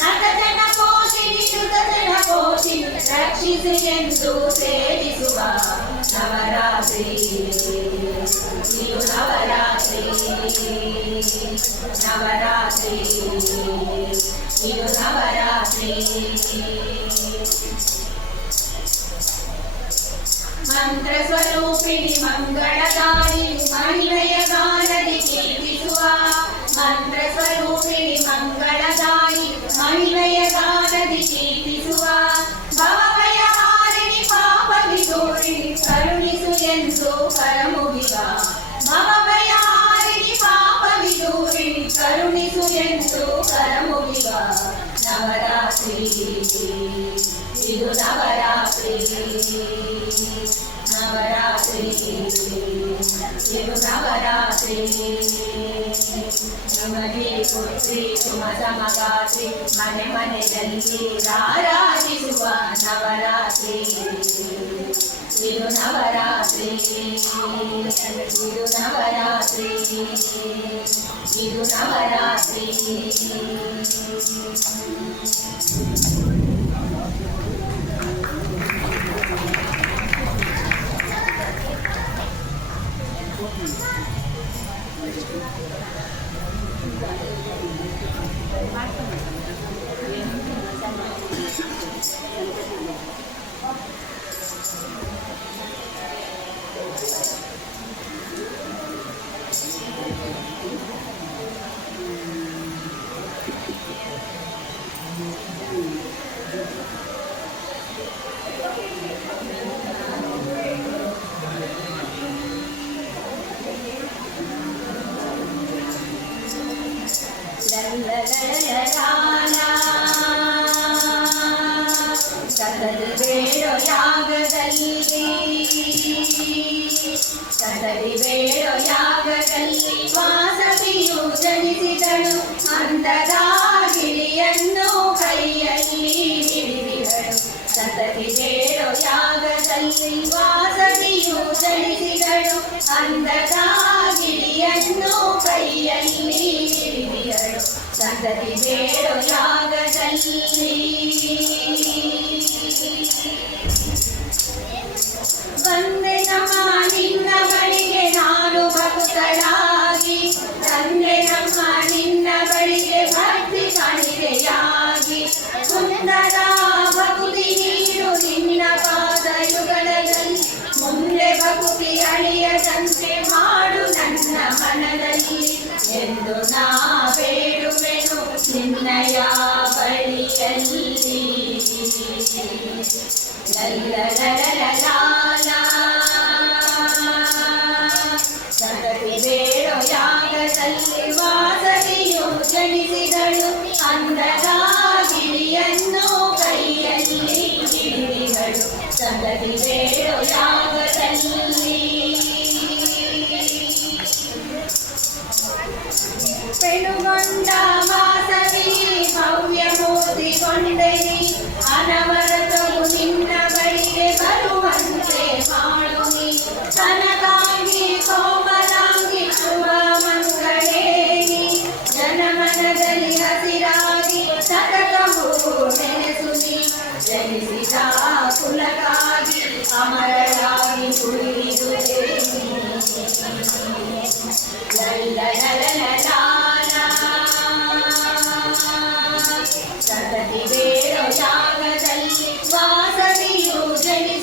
ನಟಜನ ಪೋಷಿನಿ ಸುತಜನ ಪೋಷಿನಿ ರಕ್ಷಿಸು ಎಂದು ಸೇವಿಸುವ ನವರಾತ್ರಿ ಇದು ನವರಾತ್ರಿ ನವರಾತ್ರಿ ಇದು ನವರಾತ್ರಿ ಮಂತ್ರ ಸ್ವರೂಪಿಣಿ ಮಂಗಳದಾಯಿನಿ ಮಹಿಳೆಯ ಗಾನದಿ ಕೀರ್ತಿಸುವ ಮಂತ್ರ ಸ್ವರೂಪಿಣಿ ಮಂಗಳದಾಯಿನಿ ಮಹಿಳೆಯ ಗಾನದಿ ಕೀರ್ತಿಸುವ ಭವಭಯ ಹಾರಿಣಿ ಪಾಪ ವಿದೂರಿಣಿ ಕರುಣಿಸು ಎಂದು ಕರಮುಗಿವ ಭವಭಯ ಹಾರಿಣಿ ಪಾಪ ವಿದೂರಿಣಿ ಕರುಣಿಸು ಎಂದು ಕರಮುಗಿವ ನವರಾತ್ರಿ ಇದು ನವರಾತ್ರಿ ನವರಾತ್ರಿ ಇದು ನವರಾತ್ರಿ ನಮಗೆ ಪುತ್ರಿ ಸುಮ ಸಮಗಾತ್ರಿ ಮನೆ ಮನೆಯಲ್ಲಿ ಆರಾಧಿಸುವ ನವರಾತ್ರಿ ಇದು ನವರಾತ್ರಿ ಇದು ನವರಾತ್ರಿ ಇದು ನವರಾತ್ರಿ ಸದರಿ ಬೇಡೋ ಯಾಗದಲ್ಲಿ ಸದರಿ ಬೇಡೋ ಯಾಗದಲ್ಲಿ ವಾಸವಿಯು ಜನಿಸಿದಳು ಅಂತರಾಗಿಳಿಯನ್ನು ಕೈಯಲ್ಲಿ ಹಿಡಿದಿದಳು ಸದರಿ ಬೇಡೋ ಯಾಗದಲ್ಲಿ ವಾಸವಿಯು ಜನಿಸಿದಳು ಅಂತರಾಗಿಳಿಯನ್ನು ಕೈಯಲ್ಲಿ ಹಿಡಿದಿದಳು ಸಂತತಿ ಬೇಡೋ ಯಾಗದಲ್ಲಿ ಬಂದೆ ನಮ್ಮ ನಿನ್ನ ಬಳಿಗೆ ನಾನು ಭಕ್ತಳಾಗಿ ತಂದೆ ನಮ್ಮ ನಿನ್ನ ಬಳಿಗೆ ಭಕ್ತಿ ಕಾಣಿಕೆಯಾಗಿ ಸುಂದರ ಭಕ್ತಿ ನೀಡು ನಿನ್ನ ಪಾದಯುಗಲದಲ್ಲಿ ಮುಂದೆ ಭಕ್ತಿ ಅಳಿಯದಂತೆ ಮಾಡು ನನ್ನ ಮನದಲ್ಲಿ ಎಂದು ನಾ ಬೇಡುವೆನು ನಿನ್ನಯ ಬಳಿಯಲ್ಲಿ ಸದರಿ ಬೇಡೋ ಯಾಗದಲ್ಲಿ ವಾಸವಿಯು ಜನಿಸಿದಳು ಅಂಧರಾಗಿಳಿಯನ್ನು ಕೈಯಲ್ಲಿ ಹಿಡಿದಿದಳು ಸದರಿ ಬೇಡೋ ಯಾಗದಲ್ಲಿ ಪೆನುಗೊಂಡ ವಾಸವಿ ಭವ್ಯ ಮೂರ್ತಿಗೊಂಡೆನಿ ಅನವರತವು ನಿನ್ನ ಬಳಿಗೆ ಬರುವಂತೆ ಮಾಡುನಿ ತನಗಾಗಿ ಕೋಮಲಾಂಗಿ ಶುಭ ಮಂಗಳೇನಿ ಜನಮನದಲ್ಲಿ ಹಸಿರಾಗಿ ಸತತವೂ ನೆನೆಸುನಿ ಜನಿಸಿದ ಕುಲಕ್ಕಾಗಿ ಅಮರರಾಗಿ ಉಳಿದುದೇನಿ ಸದರಿ ಬೇಡೋ ಯಾಗದಲ್ಲಿ ವಾಸವಿಯು ಜನಿ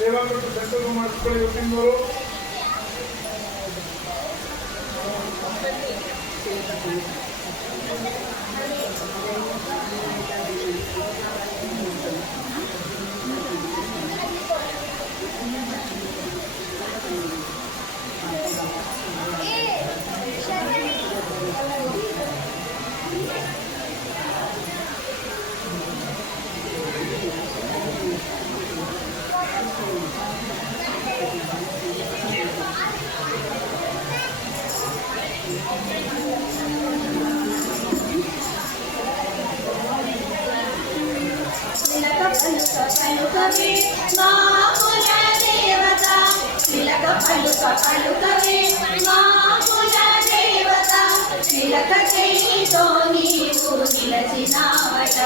सेवा करते शंकर कुमार स्कूल वतींदोरो పలుకవే మా కుల దేవత తిలక పలుకవే మా కుల దేవత తిలక చేయితో నీవు నిలచినావట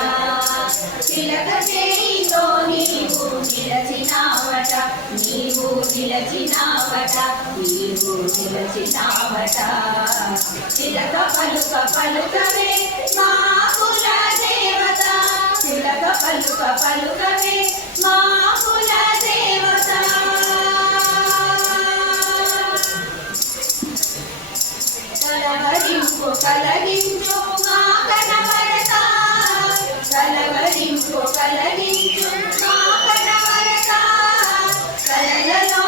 తిలక చేయితో నీవు నిలచినావట నీవు నిలచినావట నీవు నిలచినావట తిలక పలుకవే మా కుల దేవత తిలక పలుకవే మా కుల దేవత కలగించు మా కనవరత కలవరింపు కలిగించు మా కనవరత కలలలో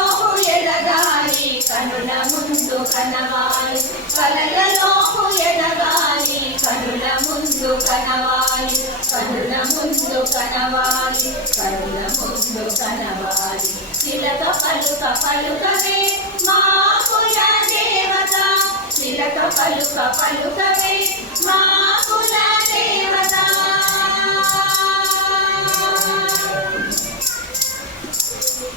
ఎడగాలి కనుల ముందు కనవాలి కలలలో ఎడగాలి కనుల ముందు కనవాలి కనుల ముందు కనవాలి కనుల ముందు కనవాలి తిలక పలుకవే మా కుల దేవత తిలక పలుకవే మా కుల దేవత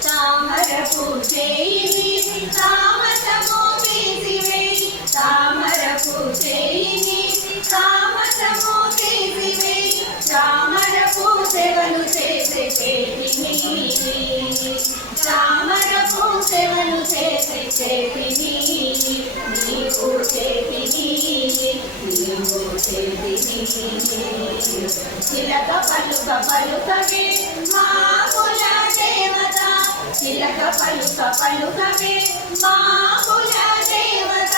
తామరపు చేయి తామసము తీసివేయి తామరపు చేయి తామసము తీసివేయి తామరపు సేవలు చేసే చేతిని తామరపు సేవలు చేసే చేతిని నీవు చేతిని నీవు చేతిని తిలక పలుకవే మా కుల దేవత తిలక పలుకవే మా కుల దేవత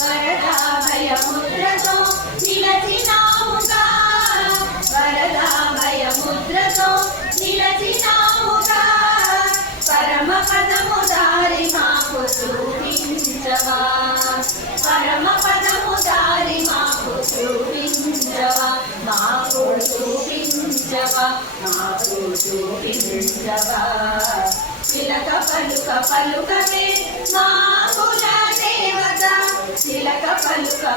వరదాభయ ముద్రతో నిలచినావుగా వరదాభయ ముద్రతో నిలచినావుగా పరమ పదము దారి మాకు చూపించవా పరమ పదము దారి మాకు చూపించవా మాకు చూపించవా మాకు చూపించవా తిలక పలుకవే మా కుల దేవత తిలక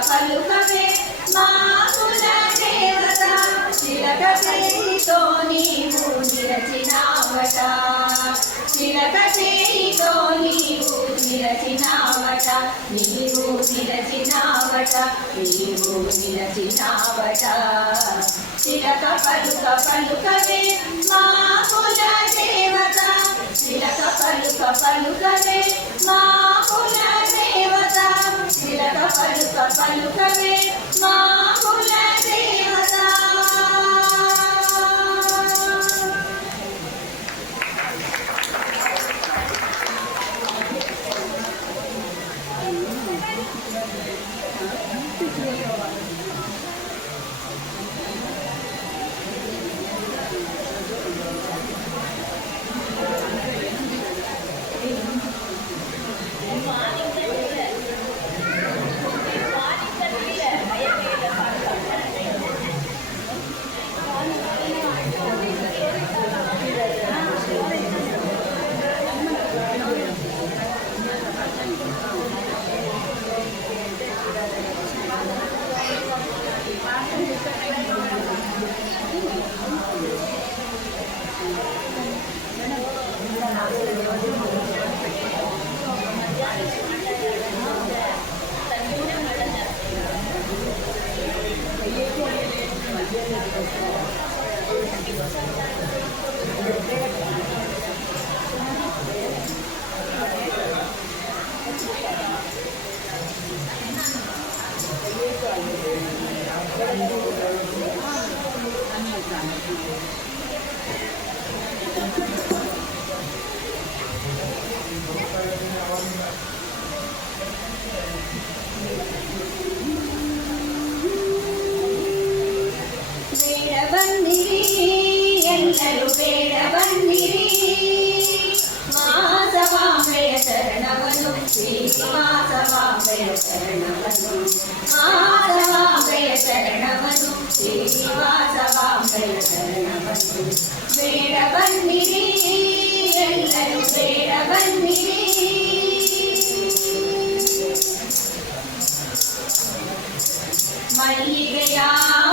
పలుకవే మా కుల దేవత తిలక చేయితో నీవు నిలచినావట తిలక చేయితో నీవు నిలచినావట నీవు నిలచినావట నీవు నిలచినావట తిలక పలుకవే మా కుల దేవత తిలక పలుకవే మా కుల దేవత తిలక పలుకవే మా కుల దేవత ಬೇಡ ಬನ್ನಿರಿ ಎಲ್ಲರೂ ಬೇಡ ಬನ್ನಿರಿ ಮಾಸವಾಂಬೆಯ ಶರಣವನು ಶ್ರೀನಿವಾಸವಾಂಬೆಯ ಶರಣವನು ಮಾಸವಾಂಬೆಯ ಶರಣವನು ಶ್ರೀನಿವಾಸವಾಂಬೆಯ ಶರಣವನು ಬೇಡ ಬನ್ನಿರಿ ಎಲ್ಲರೂ ಬೇಡ ಬನ್ನಿರಿ ಮಲ್ಲಿಗೆಯ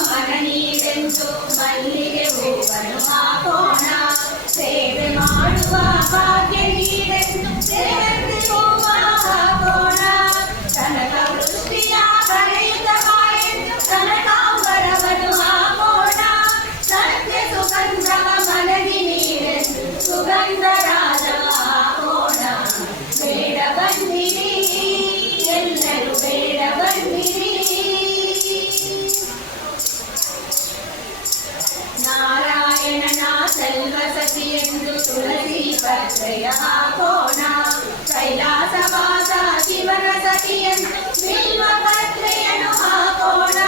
ಮನ ನೀರೆಂದು ಮಲ್ಲಿಗೆ ಹೂವನ್ನು ಹಾಕೋಣ ಸೇವೆ ಮಾಡುವ ಭಾಗ್ಯ ನೀರೆಂದು ಸೇವೆ ಹೂವನ್ನು ಹಾಕೋಣ ಕನಕ ವೃಷ್ಟಿಯ ಹರಿಯುತ್ತ ಬಾಯೆಂದು ಕನಕಾಂಬರವನ್ನು ಹಾಕೋಣ ಸತ್ಯ ಸುಗಂಧವ ಮನದಿ ನೀರೆಂದು ಸುಗಂಧ ರಾಜವ ಹಾಕೋಣ ಬೇಡ ಬನ್ನಿರಿ ಎಲ್ಲರೂ ಬೇಡ ಬನ್ನಿರಿ ನಾರಾಯಣನ ಸೆಲ್ವಸತಿ ಎಂದು ತುಳಸಿ ಪತ್ರೆಯ ಹಾಕೋಣ ಕೈಲಾಸವಾಸ ಶಿವನ ಸತಿ ಎಂದು ಬಿಲ್ವ ಪತ್ರೆಯನ್ನು ಹಾಕೋಣ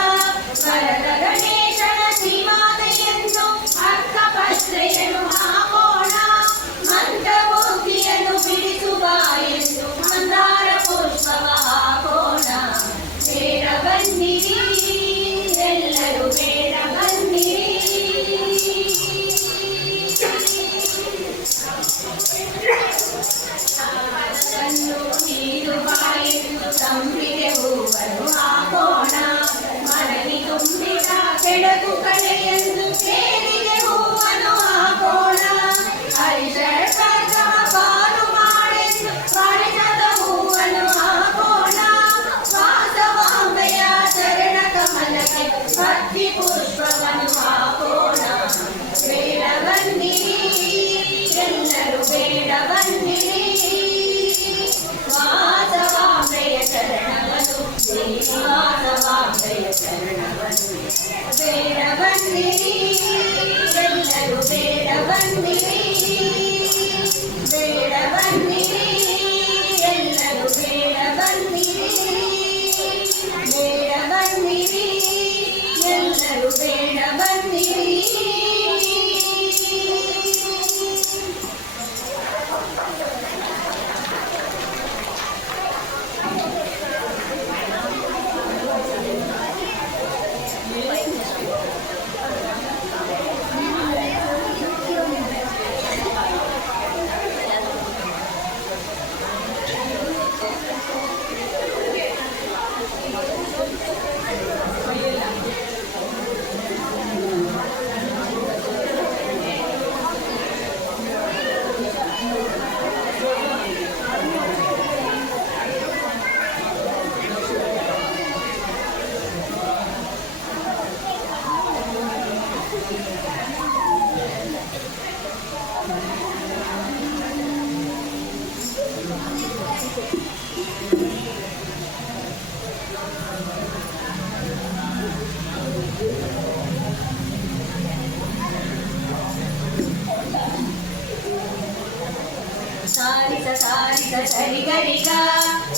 ವರದ ಗಣೇಶನ ಶ್ರೀಮಾತೆ ಎಂದು ಅರ್ಕ ಪತ್ರೆಯನ್ನು ಹಾಕೋಣ ಮಂತ್ರಮೂರ್ತಿಯನ್ನು ಬಿಡಿಸುವ ಎಂದು ಮಂದಾರ ಪುಷ್ಪವ ಹಾಕೋಣ ಬೇಡ ಬನ್ನಿರಿ ಎಲ್ಲರೂ ಬೇಡ ಬನ್ನಿರಿ ನೀರು ಬಾಯೆಂದು ಸಂಪಿಗೆ ಹೂವನ್ನು ಹಾಕೋಣ ಮನವಿ ತುಂಬಿದ ಕೆಳಕು ಕಳೆಯೆಂದು ಸೇರಿಗೆ ಹೂವನ್ನು ಹಾಕೋಣ ಹರಿಶರ್ಕರ ಪಾಲು ಮಾಡೆಂದು ಪರಿಣದ ಹೂವನ್ನು ಹಾಕೋಣ ವಾಸವಾಂಬೆಯ ಚರಣ ಕಮಲಕ್ಕೆ ಭಕ್ತಿ ಪುಷ್ಪವನ್ನು ಹಾಕೋಣ ಬೇಡ ಬನ್ನಿರಿ ಎಲ್ಲರೂ ಬೇಡ ಬನ್ನಿರಿ ವಾಸವಾಂಬೆಯ ಶರಣವನು ಶ್ರೀನಿವಾಸವಾಂಬೆಯ ಶರಣವನು ಬೇಡ ಬನ್ನಿರಿ ಎಲ್ಲರೂ ಬೇಡ ಬನ್ನಿರಿ ಬೇಡ ಬನ್ನಿರಿ ಎಲ್ಲರೂ ಬೇಡ ಬನ್ನಿರಿ ಬೇಡ ಬನ್ನಿರಿ ಎಲ್ಲರೂ ಬೇಡ ಬನ್ನಿರಿ ಸಾರಿಸ ಸಾರಿಸ ಸರಿಗರಿಗ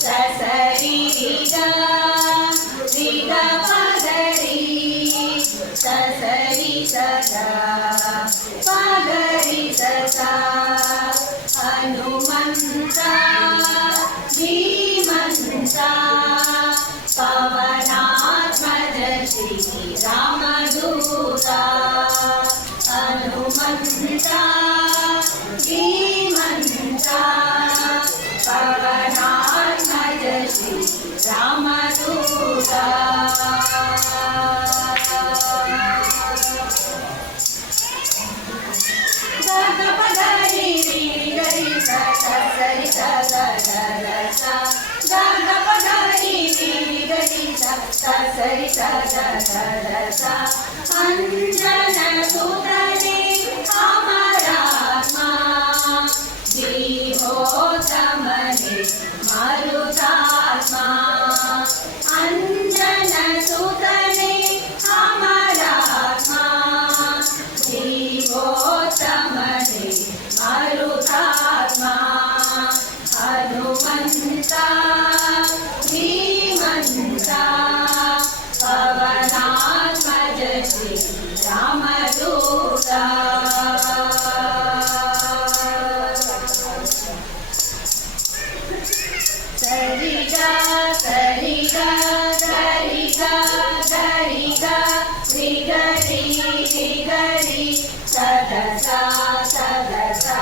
ಸಸರಿಗ ರಿಗ ಪಗರಿ ಸಸರಿ ಸದಾ ಪಗರಿ ಸದಾ ಹನುಮಂತ ಧೀಮಂತ ಪವನಾತ್ಮಜ ಶ್ರೀ ರಾಮದೂತ ಹನುಮಂತ ಧೀಮಂತ ಪವನಾತ್ಮಜ ಶ್ರೀ ರಾಮದೂತ ಗರಿ ಗರಿ ಸರಿ ಸರಿ ಸ ಅಂಜನ ಸುತನೆ ಅಮರಾತ್ಮ ಜೀವೋತ್ತಮನೆ ಮರುತಾತ್ಮ ಅಂಜನ ಸುತನೆ ಅಮರಾತ್ಮ ಸದಸಾ ಸದಸಾ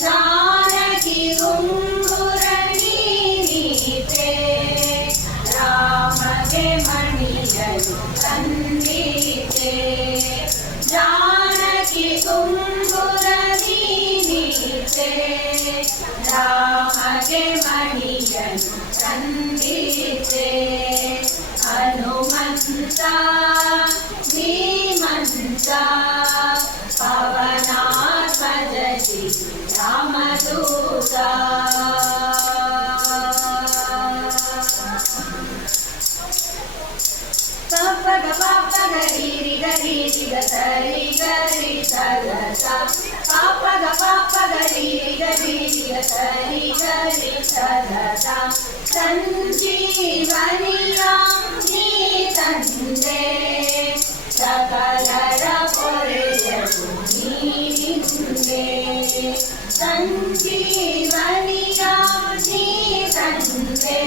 ಜಾನಕಿ ಗುಂಗುರ ನೀನಿತೆ ರಾಮಗೆ ಮಣಿಯಲು ತಂದಿತೆ ಜಾನಕಿ ಗುಂಗುರ ನೀನಿತೆ ರಾಮಗೆ ಮಣಿಯಲು ತಂದಿತೆ ಹನುಮಂತ ಧೀಮಂತ ಪವನಾತ್ಮಜಿ ರಾಮದೂತ ಪದ ಪಾಪ ಗರಿ ಗರಿ ಸರಿ ಗರಿ ಸದಸ ಪಾಪದ ಪಾಪ ಗರಿ ಗರಿ ಸರಿ ಗರಿ ಸದಸ ಸಂಜೀವನಿಯ ನೀ ತಂದೆ ಸಕಲರ ಪೊರೆಯಲು ನೀನಿಂದೆ ಸಂಜೀವನಿಯ ನೀ ತಂದೆ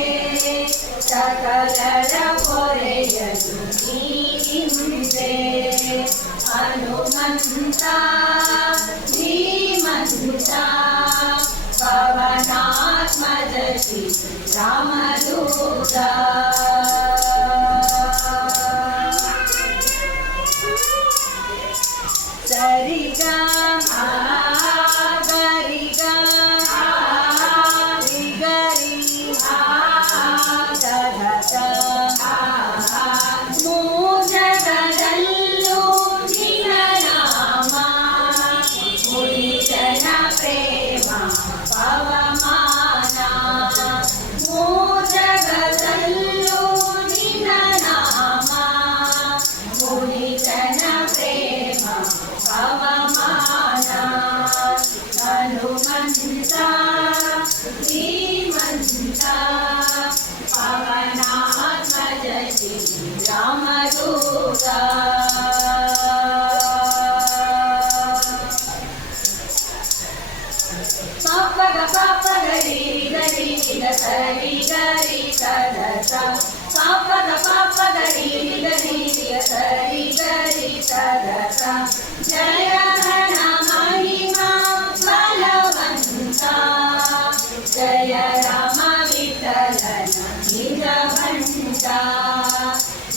ಸಕಲರ ಪೊರೆಯಲು ನೀನಿಂದೆ ಹನುಮಂತ ಧೀಮಂತ ಪವನಾತ್ಮಜ ಶ್ರೀ ರಾಮದೂತ ಸರಿಗಾ ಗರಿಗಾ ಗರಿ ಸದಸ ಮೂಜಗದಲ್ಲೂ ನಿನ್ನ ನಾಮ ಮುಡಿಜನ ಪ್ರೇಮ ಪವಮಾನ ಮೂಜಗದಲ್ಲೂ ನಿನ್ನ ನಾಮ ಮುಡಿಜನ ಪ್ರೇಮ ಪವಮಾನ ಹನುಮಂತ ಧೀಮಂತ ಪವನಾತ್ಮಜ ಶ್ರೀ ರಾಮದೂತ ಪಾಪಗ ಪಾಪ ಗರಿ ಗರಿ ಸರಿ ಗರಿ ಸದಸ ಪಾಪಗ ಪಾಪ ಗರಿ ಗರಿ ಸರಿ ಗರಿ ಸದಸ ಜಯ ಘನ ಮಹಿಮಾ ಬಲವಂತ ಜಯ ರಾಮ ವಿಠಲನ ನಿಜಭಂತ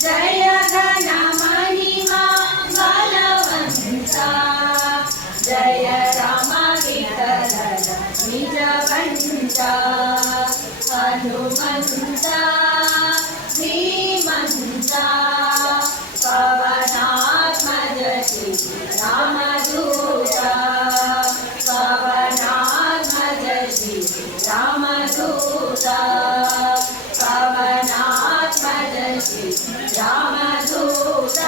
ಜಯ ಘನ ಮಹಿಮಾ ಬಲವಂತ ಜಯ ರಾಮ ವಿಠಲನ ನಿಜಭಂತ ಹನುಮಂತ ಧೀಮಂತ ಪವನಾತ್ಮಜ ಶ್ರೀ ರಾಮದೂತ ಪವನಾತ್ಮಜ ಶ್ರೀ ರಾಮದೂತ ಪವನಾತ್ಮಜ ಶ್ರೀ ರಾಮದೂತ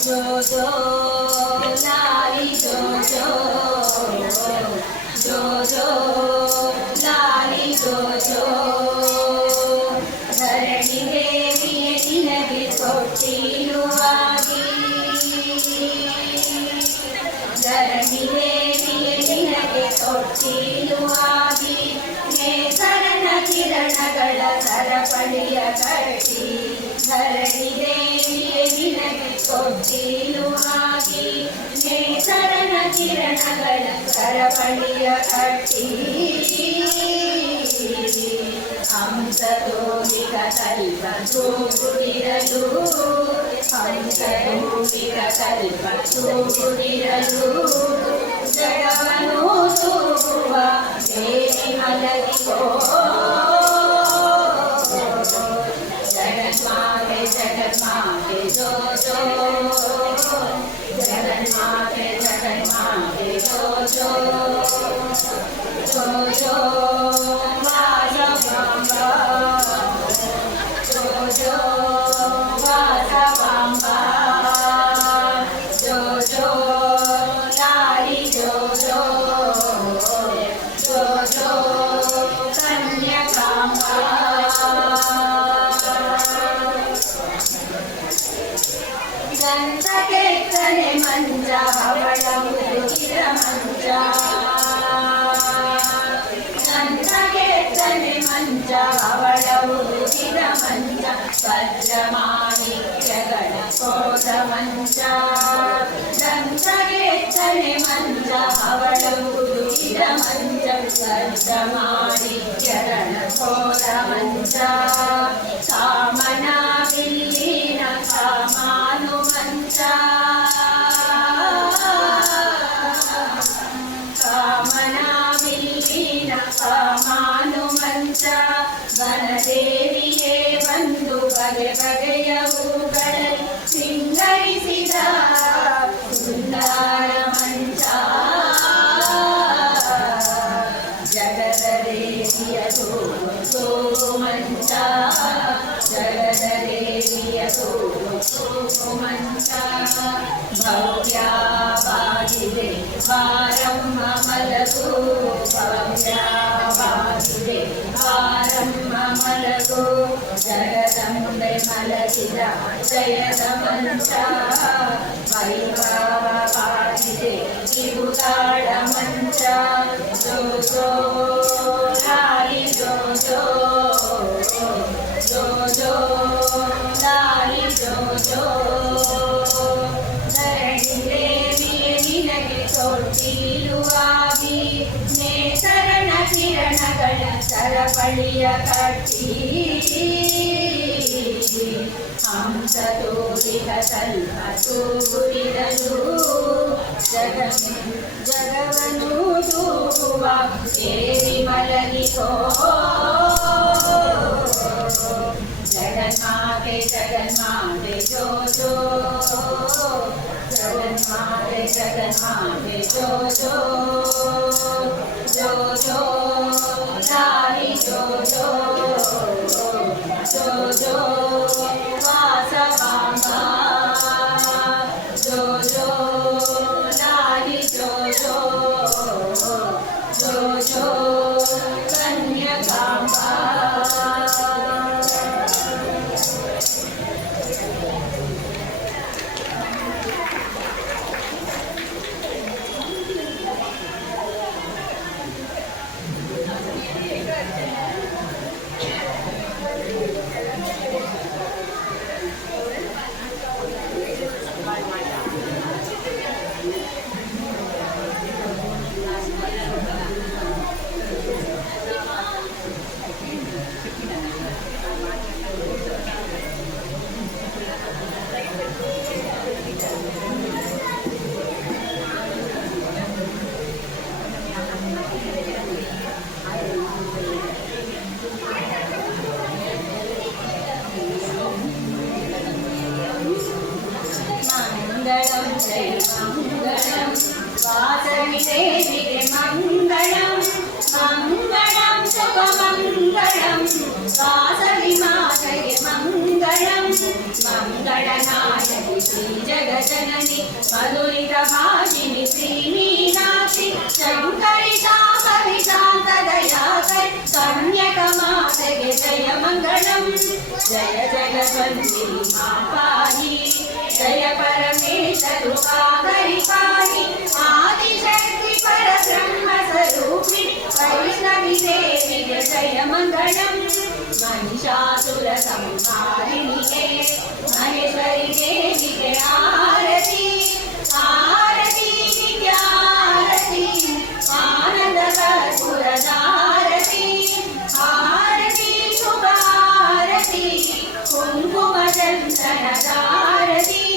जो जो लाई जो जो जो जो लाई जो जो धरणी देवी निनगे ತೊಟ್ಟಿಲುವಾಗಿ ಧರಣಿ ದೇವಿ ನಿನಗೆ ತೊಟ್ಟಿಲುವಾಗಿ ನೇಸರನ ಕಿರಣಗಳ ಸರಪಳಿಯ ಕಟ್ಟಿ ಧರಣಿ ದೇವಿ ನಿನಗೆ ತೊಟ್ಟಿಲುವಾಗಿ ನೇಸರನ ಕಿರಣಗಳ ಸರಪಳಿಯ ಕಟ್ಟಿ ಹಂಸದೋಲಿಗ ಕಲ್ಪ ಜೋಗುಳಿರಲು ಹಂಸರೂಪಿತ ಕಲ್ಪ ತೂಗುತ್ತಿರಲು ಜಗವನ್ನು ತೂಗುವ ದೇವಿ ಮಲಗಿಕೋ ಜಗನ್ಮಾತೆ ಜಗನ್ಮಾತೆ ಜೋ ಜೋ ಜಗನ್ಮಾತೆ ಜಗನ್ಮಾತೆ ಜೋ ಜೋ ಜೋ ಜೋ ವಾಸವಾಂಬ ಜೋ ಜೋ ವಾಸವಾಂಬ ಜೋ ಜೋ ಲಾಲಿ ಜೋ ಜೋ ಜೋ ಜೋ ಕನ್ಯಕಾಂಬ ಗಂಧಕೆತ್ತನೆ ಮಂಜ ಅವಳ ಮುದುಕಿದ ಮಂಜ ಗಂಧಕೆತ್ತನೆ ಮಂಜ ಅವಳ ಮುದುಕಿದ ಮಂಜ ವಜ್ರಮಾಣಿಕ್ಯಗಳ ಕೋಟ ಮಂಜ ಗಂಧಕೆತ್ತನೆ ಮಂಜ ಅವಳ ಮುದುಕಿದ ಮಂಜ ವಜ್ರಮಾಣಿಕ್ಯಗಳ ಕೋಟ ಮಂಜ ಕಾಮನ ಬಿಲ್ಲಿನ ಕಾಮಾನು ಮಂಚ ಕಾಮನ ಬಿಲ್ಲಿನ ಕಾಮಾನು ಮಂಚ ವನದೇವಿಯೇ ಬಂದು ಬಗೆ ಬಗೆಯ ಹೂಗಳಲ್ಲಿ ಸಿಂಗರಿಸಿದ ಸುಂದರ ಮಂಚ ಜಗದ ದೇವಿಯ ತೂಗು ಮಂಚ ಜಗದ ದೇವಿಯ ತೂಗು ಮಂಚ ಭವ್ಯವಾಗಿದೆ ಬಾರಮ್ಮ ಮಲಗು ಭವ್ಯವಾಗಿದೆ ಬಾರಮ್ಮ ಮಲಗು ಜಗದಂಬೆ ಮಲಗಿದ ಜಯದ ಮಂಚ ವೈಭವವಾಗಿದೆ ಕಿರುಗಾಳ ಮಂಚ ಜೋ ಜೋ ಲಾಲಿ ಜೋ ಜೋ ಜೋ ಜೋ ಲಾಲಿ ಜೋ ಜೋ ಧರಣಿ ದೇವಿಯೇ ನಿನಗೆ ತೊಟ್ಟಿರುವಾಗಿ ನೇಸರಣ ಕಿರಣಗಳ ಸರಪಳಿಯ ಕಟ್ಟಿ ಹಂಸ ತೋರಿದ ಸ್ವಲ್ಪ ತೂಗುತ್ತಿರಲು ಜಗವನ್ನು ತೂಗುವ ದೇವಿ ಮಲಗಿಕೋ ಜಗನ್ಮಾತೆ ಜಗನ್ಮಾತೆ ಜೋ ಜೋ ಜಗನ್ಮಾತೆ ಜಗನ್ಮಾತೆ ಜೋ ಜೋ ಜೋ ಜೋ ಲಾಲಿ ಜೋ ಜೋ ಜೋ ಜೋ ವಾಸವಾಂಬ ಜೋ ಜೋ ಲಾಲಿ ಜೋ ಜೋ ಜೋ ಜೋ ಕನ್ಯಕಾಂಬ ಮಂಗಳಂ ಜಯ ಮಂಗಳಂ ವಾಸವಿ ದೇವಿಗೆ ಮಂಗಳಂ ಮಂಗಳಂ ಶುಭ ಮಂಗಳಂ ವಾಸವಿ ಮಾತೆಗೆ ಮಂಗಳಂ ಮಂಗಳನಾಯಕಿ ಶ್ರೀ ಜಗಜನನಿ ಮಧುರಿತ ಭಾಷಿಣಿ ಶ್ರೀ ಮೀನಾಕ್ಷಿ ಶಂಕರಿ ಶಾಂಭವಿ ಶಾಂತ ದಯಾಕರಿ ಕನ್ಯಕ ಮಾತೆಗೆ ಜಯ ಮಂಗಳಂ ಜಯ ಜಗವಂತಿ ಮಾ ಪಾಹಿ ಜಯ ಪರಮೇಶ್ವರು ಪಾಗರಿ ಪಾಹಿ ಆದಿಶಕ್ತಿ ಪರಬ್ರಹ್ಮ ಸ್ವರೂಪಿ ವೈಷ್ಣವಿ ದೇವಿಗೆ ಜಯ ಮಂಗಳಂ महिषासुर संहारिणिगे महेश्वरी देविगे आरती आरती विद्यारती आनंद कर्पूरदारती आरती शुभारती कुंकुम चंदनदारती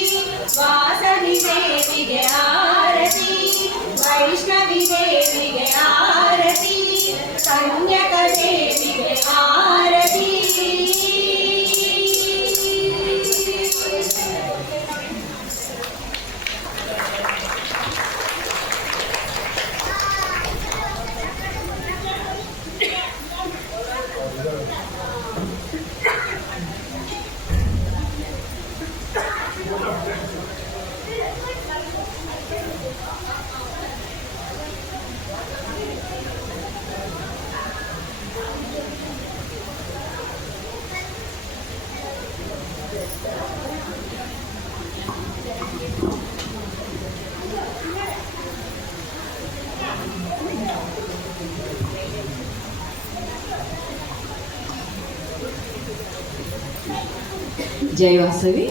ಜೈ ವಾಸವಿ.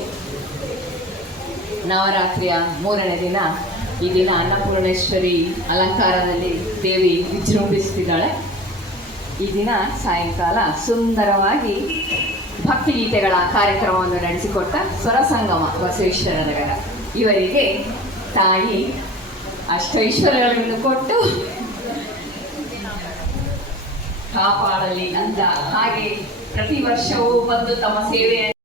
ನವರಾತ್ರಿಯ 3ನೇ ದಿನ ಈ ದಿನ ಅನ್ನಪೂರ್ಣೇಶ್ವರಿ ಅಲಂಕಾರದಲ್ಲಿ ದೇವಿ ವಿಜೃಂಭಿಸುತ್ತಿದ್ದಾಳೆ. ಈ ದಿನ ಸಾಯಂಕಾಲ ಸುಂದರವಾಗಿ ಭಕ್ತಿಗೀತೆಗಳ ಕಾರ್ಯಕ್ರಮವನ್ನು ನಡೆಸಿಕೊಟ್ಟ ಸ್ವರಸಂಗಮ ಬಸವೇಶ್ವರ ನಗರ ಇವರಿಗೆ ತಾಯಿ ಅಷ್ಟೈಶ್ವರ್ಯಗಳನ್ನು ಕೊಟ್ಟು ಕಾಪಾಡಲಿ ಅಂತ, ಹಾಗೆ ಪ್ರತಿ ವರ್ಷವೂ ಬಂದು ತಮ್ಮ ಸೇವೆಯನ್ನು